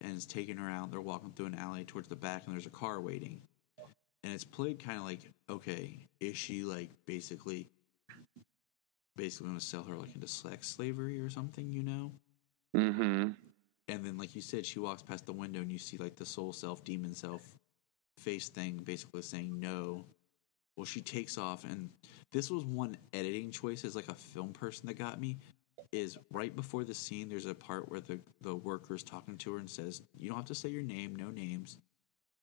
and is taking her out. They're walking through an alley towards the back, and there's a car waiting. And it's played kind of like, okay, is she like basically going to sell her like into sex slavery or something, Mm-hmm. And then, like you said, she walks past the window, and you see like the soul self, demon self face thing basically saying no. Well, she takes off, and this was one editing choice as like a film person that got me, is right before the scene, there's a part where the worker's talking to her and says, you don't have to say your name, no names.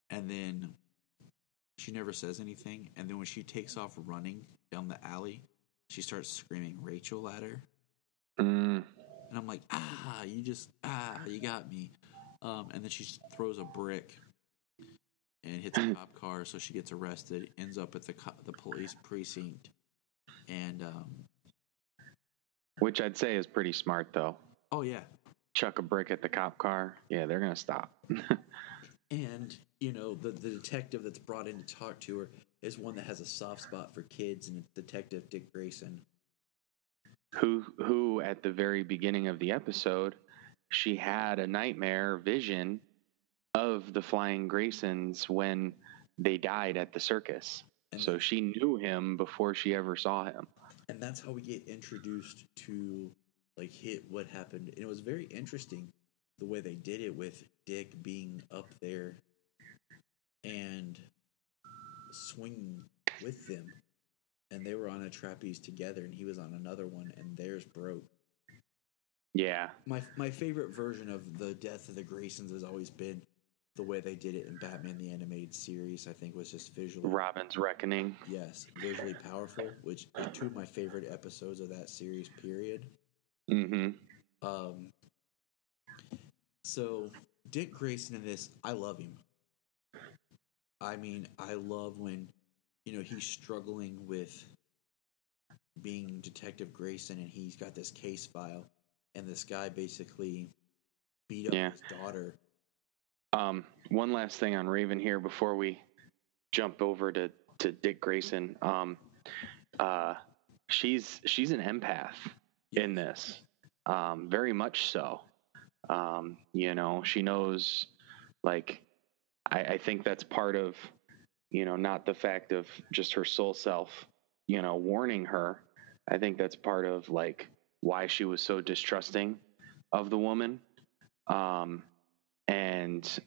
And then she never says anything. And then when she takes off running down the alley, she starts screaming Rachel at her. And I'm like, you got me. And then she throws a brick and hits a cop car, so she gets arrested, ends up at the police precinct, and Which I'd say is pretty smart, though. Oh yeah, Chuck a brick at the cop car. Yeah, they're gonna stop. and the detective that's brought in to talk to her is one that has a soft spot for kids, and it's Detective Dick Grayson. Who at the very beginning of the episode, she had a nightmare vision of the Flying Graysons when they died at the circus. And so she knew him before she ever saw him. And that's how we get introduced to what happened. And it was very interesting the way they did it with Dick being up there and swinging with them. And they were on a trapeze together, and he was on another one, and theirs broke. Yeah. My favorite version of the death of the Graysons has always been the way they did it in Batman the Animated Series. I think was just visually. Robin's Reckoning. Yes, visually powerful, which are two of my favorite episodes of that series, period. Mm-hmm. So Dick Grayson in this, I love him. I mean, I love when, he's struggling with being Detective Grayson, and he's got this case file, and this guy basically beat up his daughter. One last thing on Raven here before we jump over to Dick Grayson. She's an empath in this, very much so. She knows, I think that's part of, not the fact of just her soul self, warning her. I think that's part of why she was so distrusting of the woman. And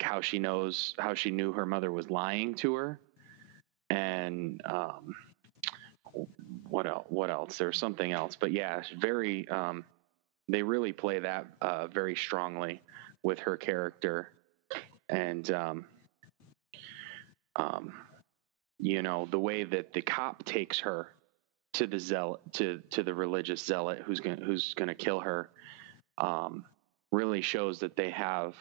how she knew her mother was lying to her, and what else? There's something else, but yeah, very. They really play that very strongly with her character, and the way that the cop takes her to the zealot, to the religious zealot who's gonna kill her. Really shows that they have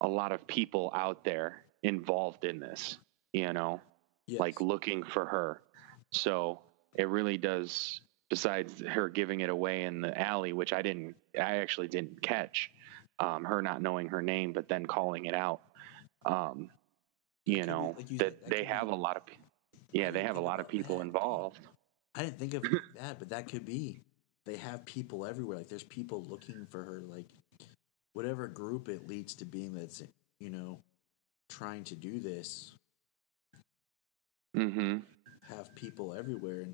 a lot of people out there involved in this, yes. Looking for her. So it really does, besides her giving it away in the alley, which I actually didn't catch, her not knowing her name, but then calling it out, that they have a lot of, they have a lot of people involved. I didn't think of that, but that could be. They have people everywhere. There's people looking for her, whatever group it leads to being that's, trying to do this, mm-hmm. have people everywhere.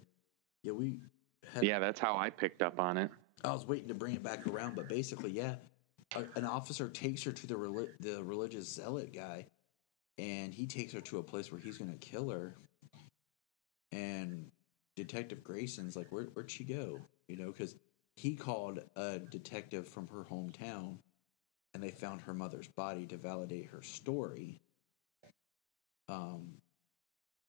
And that's how I picked up on it. I was waiting to bring it back around, but basically, an officer takes her to the religious zealot guy, and he takes her to a place where he's going to kill her. And Detective Grayson's like, where'd she go? Because he called a detective from her hometown, and they found her mother's body to validate her story. And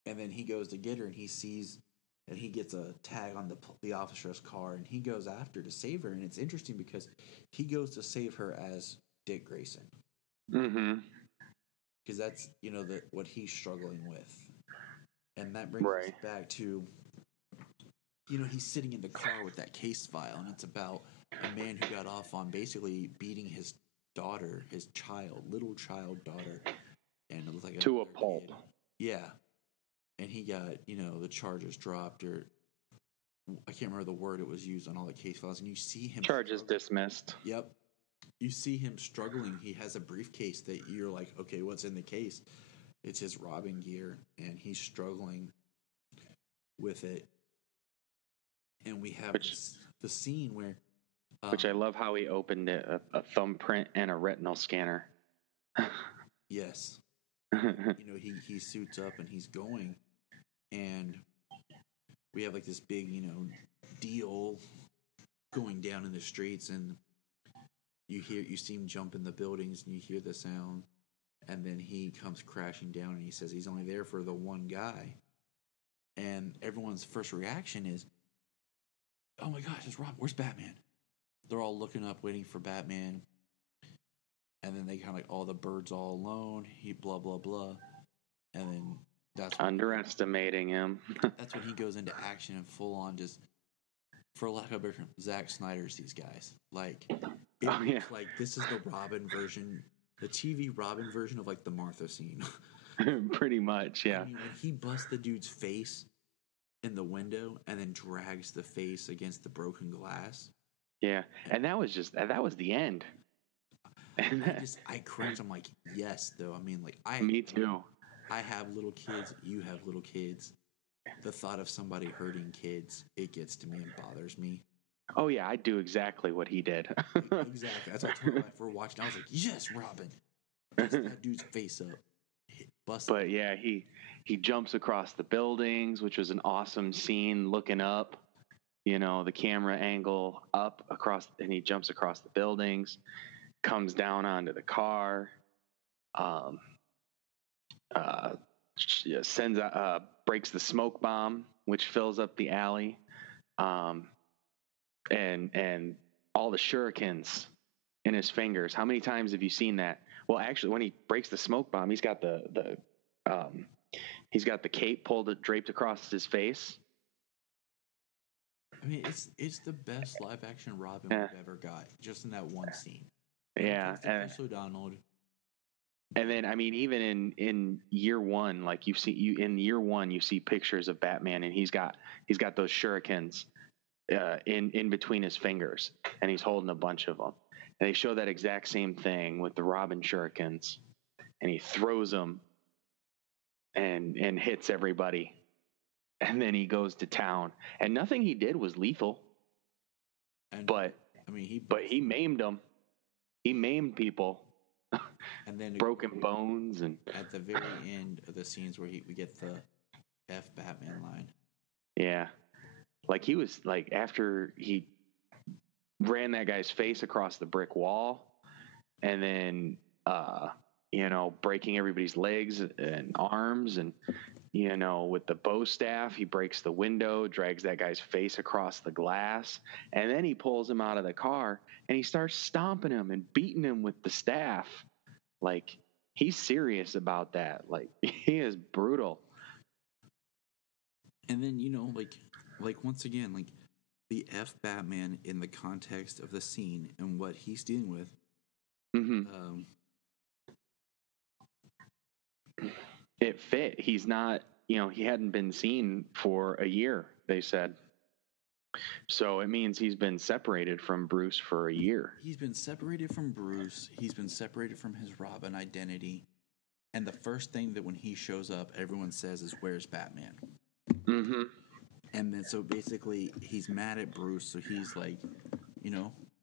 then he goes to get her, and he sees, and he gets a tag on the officer's car, and he goes after to save her. And it's interesting because he goes to save her as Dick Grayson. Mm-hmm. Because that's, what he's struggling with. And that brings us back to, he's sitting in the car with that case file, and it's about a man who got off on basically beating his daughter, his little child daughter, and it was like to a pulp. Kid. Yeah. And he got, the charges dropped, or I can't remember the word it was used on all the case files, and you see him charges dismissed. Yep. You see him struggling. He has a briefcase that you're like, okay, what's in the case? It's his robbing gear, and he's struggling with it. And we have the scene where... which I love how he opened it, a thumbprint and a retinal scanner. Yes. He suits up and he's going, and we have this big, deal going down in the streets, and you see him jump in the buildings, and you hear the sound, and then he comes crashing down, and he says he's only there for the one guy, and everyone's first reaction is, oh my gosh, it's Rob, where's Batman? They're all looking up, waiting for Batman. And then they kind of the bird's all alone. He blah, blah, blah. And then that's... underestimating him. That's when he goes into action and full for lack of a better term, Zack Snyder's these guys. Like, like this is the Robin version, the TV Robin version of like the Martha scene. Pretty much, yeah. I mean, when he busts the dude's face in the window and then drags the face against the broken glass. Yeah, and that was the end. I cringed. I'm like, yes, though. I mean, like, Me too. I have little kids. You have little kids. The thought of somebody hurting kids, it gets to me and bothers me. Oh yeah, I do exactly what he did. Exactly. That's what I told my wife. We're watching. I was like, yes, Robin. Bust that dude's face up. But yeah, he jumps across the buildings, which was an awesome scene. Looking up, the camera angle up across, and he jumps across the buildings, comes down onto the car, breaks the smoke bomb, which fills up the alley, and all the shurikens in his fingers. How many times have you seen that? Well, actually, when he breaks the smoke bomb, he's got the cape draped across his face. I mean, it's the best live action Robin we've ever got, just in that one scene. Yeah, Chris O'Donnell. And then, I mean, even in year one, like you see pictures of Batman, and he's got those shurikens in between his fingers, and he's holding a bunch of them. And they show that exact same thing with the Robin shurikens, and he throws them and hits everybody, and then he goes to town. And nothing he did was lethal, but he maimed them. He maimed people. And then broken bones, and at the very end of the scenes where we get the F Batman line. Yeah, like he was like, after he ran that guy's face across the brick wall, and then breaking everybody's legs and arms, and with the bow staff he breaks the window, drags that guy's face across the glass, and then he pulls him out of the car and he starts stomping him and beating him with the staff. Like, he's serious about that. Like, he is brutal. And then, like once again, like the F Batman in the context of the scene and what he's dealing with. Mm-hmm. It fit. He's not, he hadn't been seen for a year, they said. So it means he's been separated from Bruce for a year. He's been separated from Bruce. He's been separated from his Robin identity. And the first thing that when he shows up, everyone says is, "Where's Batman?" Mm-hmm. And then so basically he's mad at Bruce. So he's like,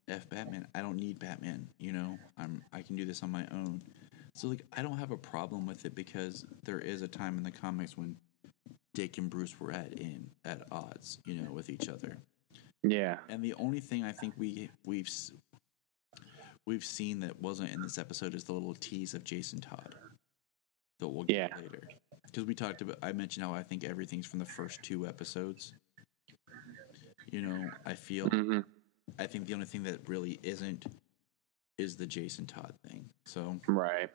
F Batman. I don't need Batman. I can do this on my own. So like, I don't have a problem with it, because there is a time in the comics when Dick and Bruce were at odds, with each other. Yeah. And the only thing I think we've seen that wasn't in this episode is the little tease of Jason Todd that we'll get later. Because I mentioned how I think everything's from the first 2 episodes. I feel, I think the only thing that really isn't is the Jason Todd thing. So right.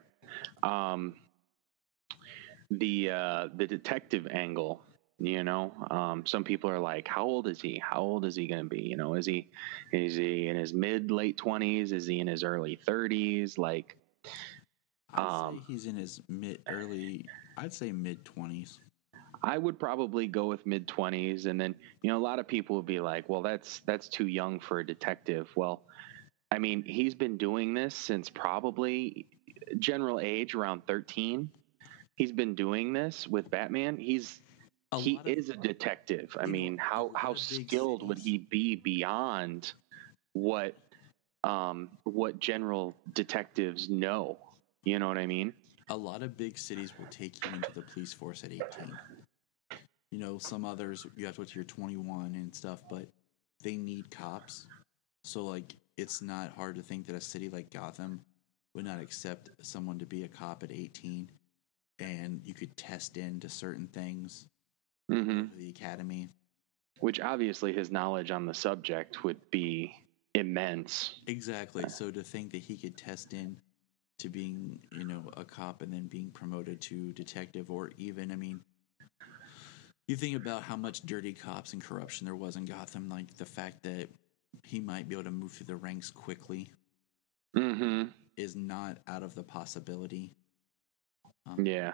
The detective angle, some people are like, how old is he? How old is he going to be? Is he in his late 20s? Is he in his early 30s? Like, I'd say he's in his I'd say mid 20s. I would probably go with mid 20s. And then, a lot of people would be like, well, that's too young for a detective. Well, I mean, he's been doing this since probably general age around 13. He's been doing this with Batman. He is a detective. I mean, how skilled would he be beyond what general detectives know? You know what I mean? A lot of big cities will take you into the police force at 18. Some others you have to wait till you're 21 and stuff, but they need cops. So like, it's not hard to think that a city like Gotham would not accept someone to be a cop at 18, and you could test into certain things. The academy. Which obviously his knowledge on the subject would be immense. Exactly. So to think that he could test in to being, a cop and then being promoted to detective, or even, You think about how much dirty cops and corruption there was in Gotham, like the fact that he might be able to move through the ranks quickly is not out of the possibility. Yeah.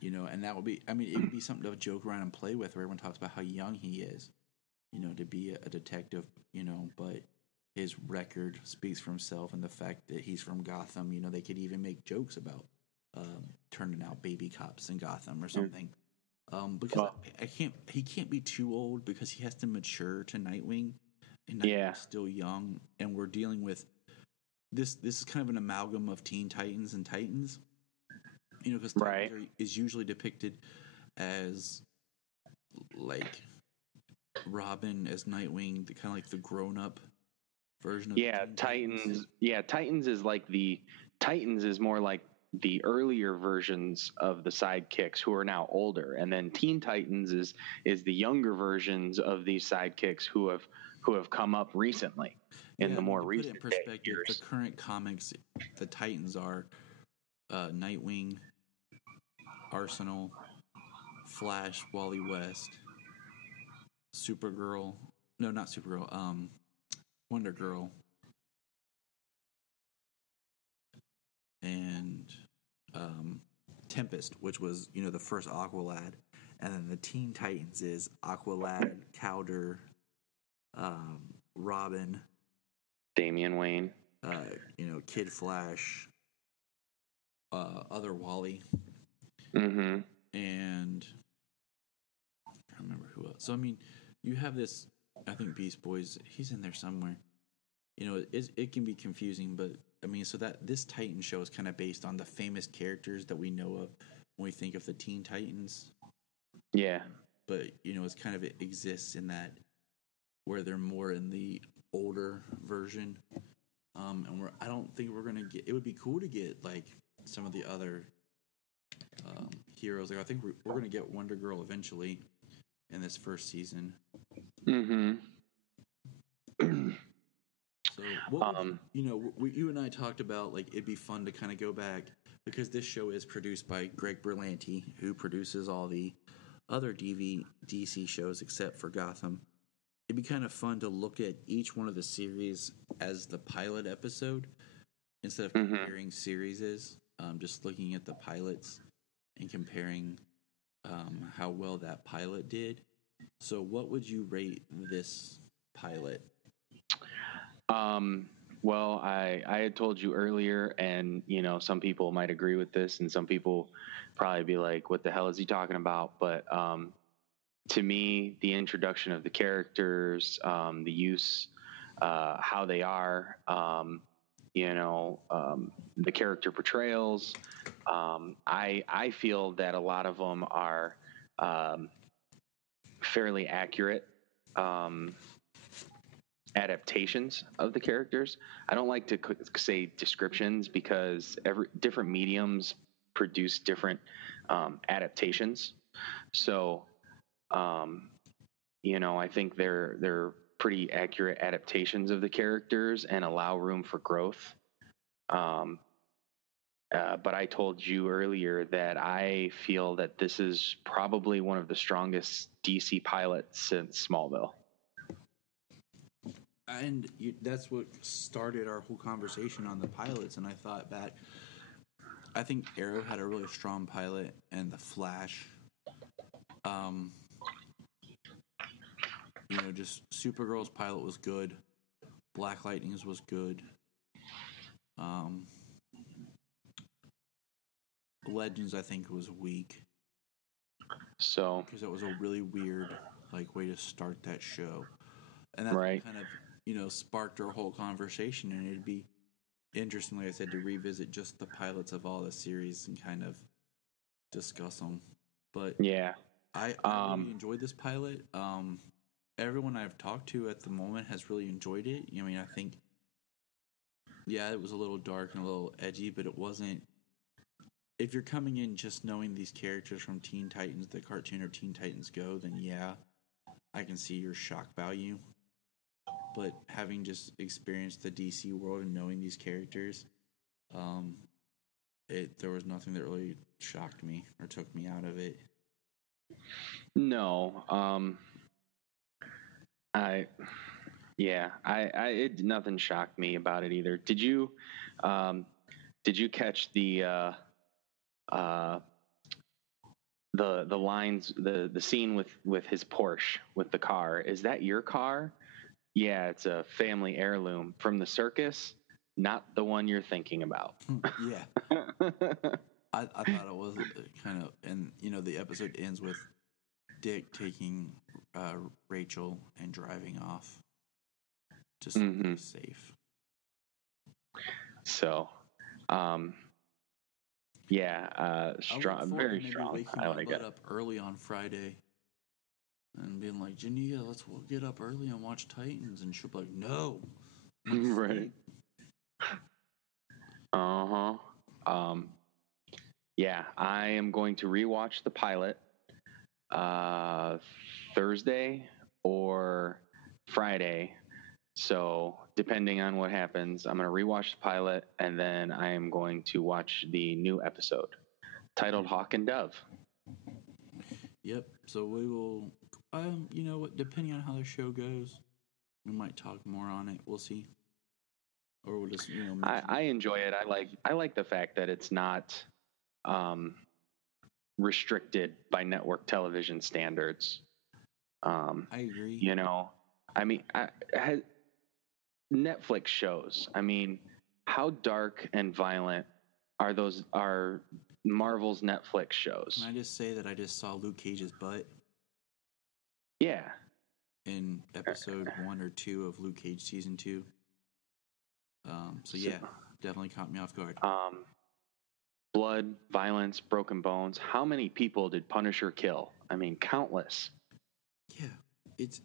You know, and that would be, I mean, it would be something to joke around and play with, where everyone talks about how young he is, you know, to be a detective, you know, but his record speaks for himself, and the fact that he's from Gotham, you know, they could even make jokes about turning out baby cops in Gotham or something. Because he can't be too old because he has to mature to Nightwing, and Nightwing's still young, and we're dealing with this is kind of an amalgam of Teen Titans and Titans. You know, because Titans is usually depicted as like Robin as Nightwing, the kind of like the grown up version of Titans. Yeah, Titans is more like the earlier versions of the sidekicks who are now older, and then Teen Titans is the younger versions of these sidekicks who have come up recently in the more recent years. The current comics, the Titans are Nightwing, Arsenal, Flash, Wally West, Supergirl. No, not Supergirl. Wonder Girl, and Tempest, which was, you know, the first Aqualad, and then the Teen Titans is Aqualad, Cowder, Robin, Damian Wayne, you know, Kid Flash, other Wally, and I don't remember who else. So I mean, you have this. I think Beast Boy's he's in there somewhere. You know, it can be confusing, but I mean, so that this Titan show is kind of based on the famous characters that we know of when we think of the Teen Titans. Yeah. But, you know, it's kind of, it exists in that where they're more in the older version. And I don't think we're going to get, it would be cool to get like some of the other heroes. Like, I think we're going to get Wonder Girl eventually in this first season. So, what would, you know, you and I talked about, like, it'd be fun to kind of go back, because this show is produced by Greg Berlanti, who produces all the other DC shows except for Gotham. It'd be kind of fun to look at each one of the series as the pilot episode instead of comparing series, just looking at the pilots and comparing how well that pilot did. So what would you rate this pilot? Well, I had told you earlier, and, you know, some people might agree with this, and some people probably be like, what the hell is he talking about? But to me, the introduction of the characters, the use, how they are, you know, the character portrayals, I feel that a lot of them are fairly accurate adaptations of the characters. I don't like to say descriptions, because different mediums produce different adaptations. So, you know, I think they're pretty accurate adaptations of the characters and allow room for growth. But I told you earlier that I feel that this is probably one of the strongest DC pilots since Smallville. And that's what started our whole conversation on the pilots. And I thought that I think Arrow had a really strong pilot, and the Flash, you know, just Supergirl's pilot was good. Black Lightning's was good. Legends, I think, was weak. So, because it was a really weird, like, way to start that show, and that kind of, you know, sparked our whole conversation. And it'd be interesting, like I said, to revisit just the pilots of all the series and kind of discuss them. But yeah, I really enjoyed this pilot. Everyone I've talked to at the moment has really enjoyed it. I mean, I think, yeah, it was a little dark and a little edgy, but it wasn't. If you're coming in just knowing these characters from Teen Titans, the cartoon, or Teen Titans Go, then yeah, I can see your shock value. But having just experienced the DC world and knowing these characters, there was nothing that really shocked me or took me out of it. No. Nothing shocked me about it either. Did you catch the lines, the scene with his Porsche, with the car? Is that your car? Yeah, it's a family heirloom from the circus, not the one you're thinking about. Yeah. I thought it was kind of, and the episode ends with Dick taking Rachel and driving off to someplace safe. So, strong, very strong. I like get up early on Friday and being like, Junia, let's get up early and watch Titans, and she'll be like, no. Right. I am going to rewatch the pilot Thursday or Friday. So depending on what happens, I'm going to rewatch the pilot, and then I am going to watch the new episode titled Hawk and Dove. Yep. So we will, depending on how the show goes, we might talk more on it. We'll see. Or we'll just, I enjoy it. I like the fact that it's not restricted by network television standards. I agree. Netflix shows. How dark and violent are Marvel's Netflix shows? Can I just say that I just saw Luke Cage's butt? Yeah. In episode 1 or 2 of Luke Cage season 2. Definitely caught me off guard. Blood, violence, broken bones. How many people did Punisher kill? Countless. Yeah, it's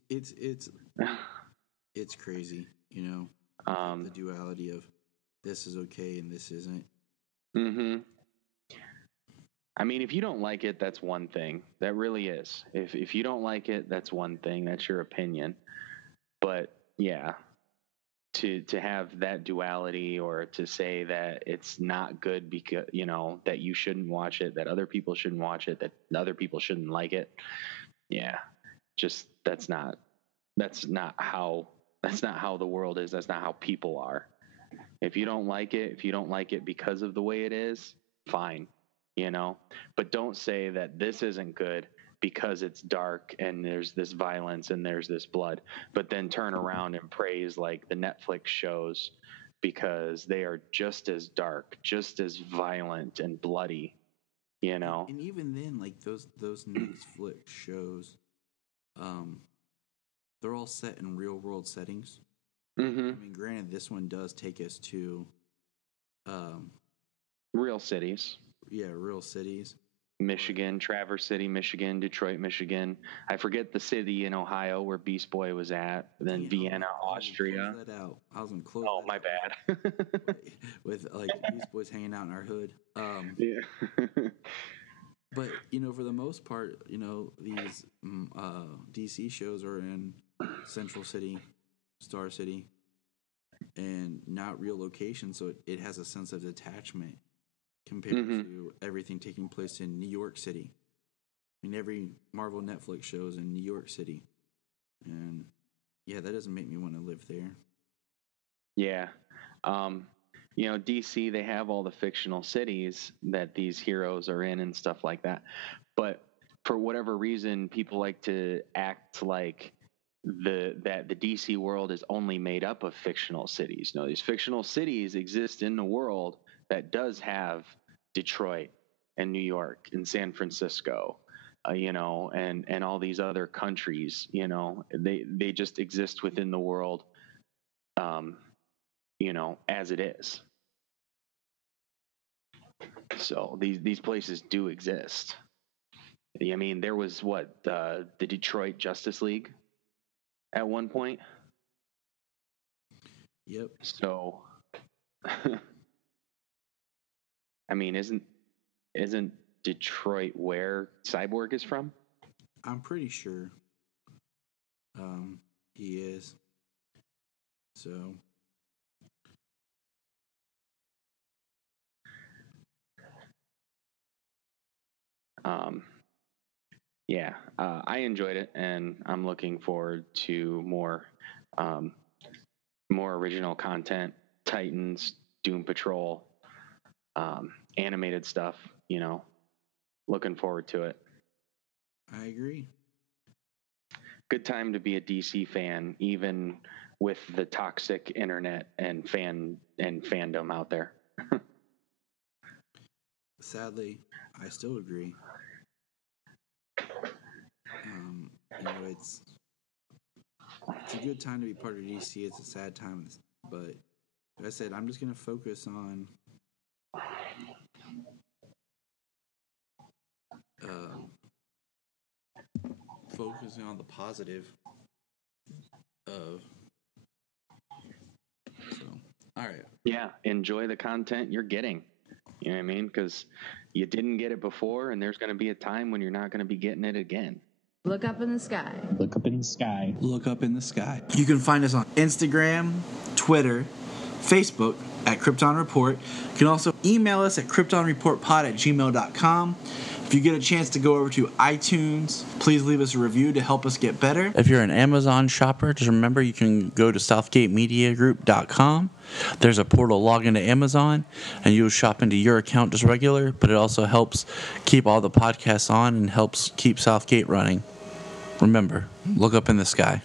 it's crazy, the duality of this is okay and this isn't. Mm-hmm. If you don't like it, that's one thing. That really is. If you don't like it, that's one thing. That's your opinion. But yeah, to have that duality, or to say that it's not good because that you shouldn't watch it, that other people shouldn't watch it, that other people shouldn't like it. Yeah, just that's not how the world is. That's not how people are. If you don't like it because of the way it is, fine, but don't say that this isn't good because it's dark and there's this violence and there's this blood, but then turn around and praise like the Netflix shows because they are just as dark, just as violent and bloody, And even then, like those Netflix shows, they're all set in real world settings. Mm-hmm. Granted, this one does take us to real cities. Yeah, real cities. Michigan, Traverse City, Michigan, Detroit, Michigan. I forget the city in Ohio where Beast Boy was at. Then Vienna, Austria. Close that out. I was gonna close. Oh, my bad. With like Beast Boys hanging out in our hood. Yeah. But for the most part, these DC shows are in Central City, Star City, and not real locations, so it has a sense of detachment compared to everything taking place in New York City. Every Marvel Netflix show is in New York City, and yeah, that doesn't make me want to live there. Yeah. DC, they have all the fictional cities that these heroes are in and stuff like that. But for whatever reason, people like to act like the DC world is only made up of fictional cities. No, these fictional cities exist in the world that does have Detroit and New York and San Francisco, and all these other countries. They just exist within the world, as it is. So these places do exist. There was the Detroit Justice League at one point. Yep. So, isn't Detroit where Cyborg is from? I'm pretty sure. He is. So. yeah, I enjoyed it, and I'm looking forward to more original content. Titans, Doom Patrol, animated stuff. Looking forward to it. I agree. Good time to be a DC fan, even with the toxic internet and fandom out there. Sadly, I still agree. It's a good time to be part of DC. It's a sad time, but like I said, I'm just gonna focus on focusing on the positive of. So, all right. Yeah, enjoy the content you're getting. You know what I mean? Because you didn't get it before, and there's going to be a time when you're not going to be getting it again. Look up in the sky. Look up in the sky. Look up in the sky. You can find us on Instagram, Twitter, Facebook at Krypton Report. You can also email us at kryptonreportpod@gmail.com. If you get a chance to go over to iTunes, please leave us a review to help us get better. If you're an Amazon shopper, just remember you can go to southgatemediagroup.com. There's a portal, log into Amazon, and you'll shop into your account just regular, but it also helps keep all the podcasts on and helps keep Southgate running. Remember, look up in the sky.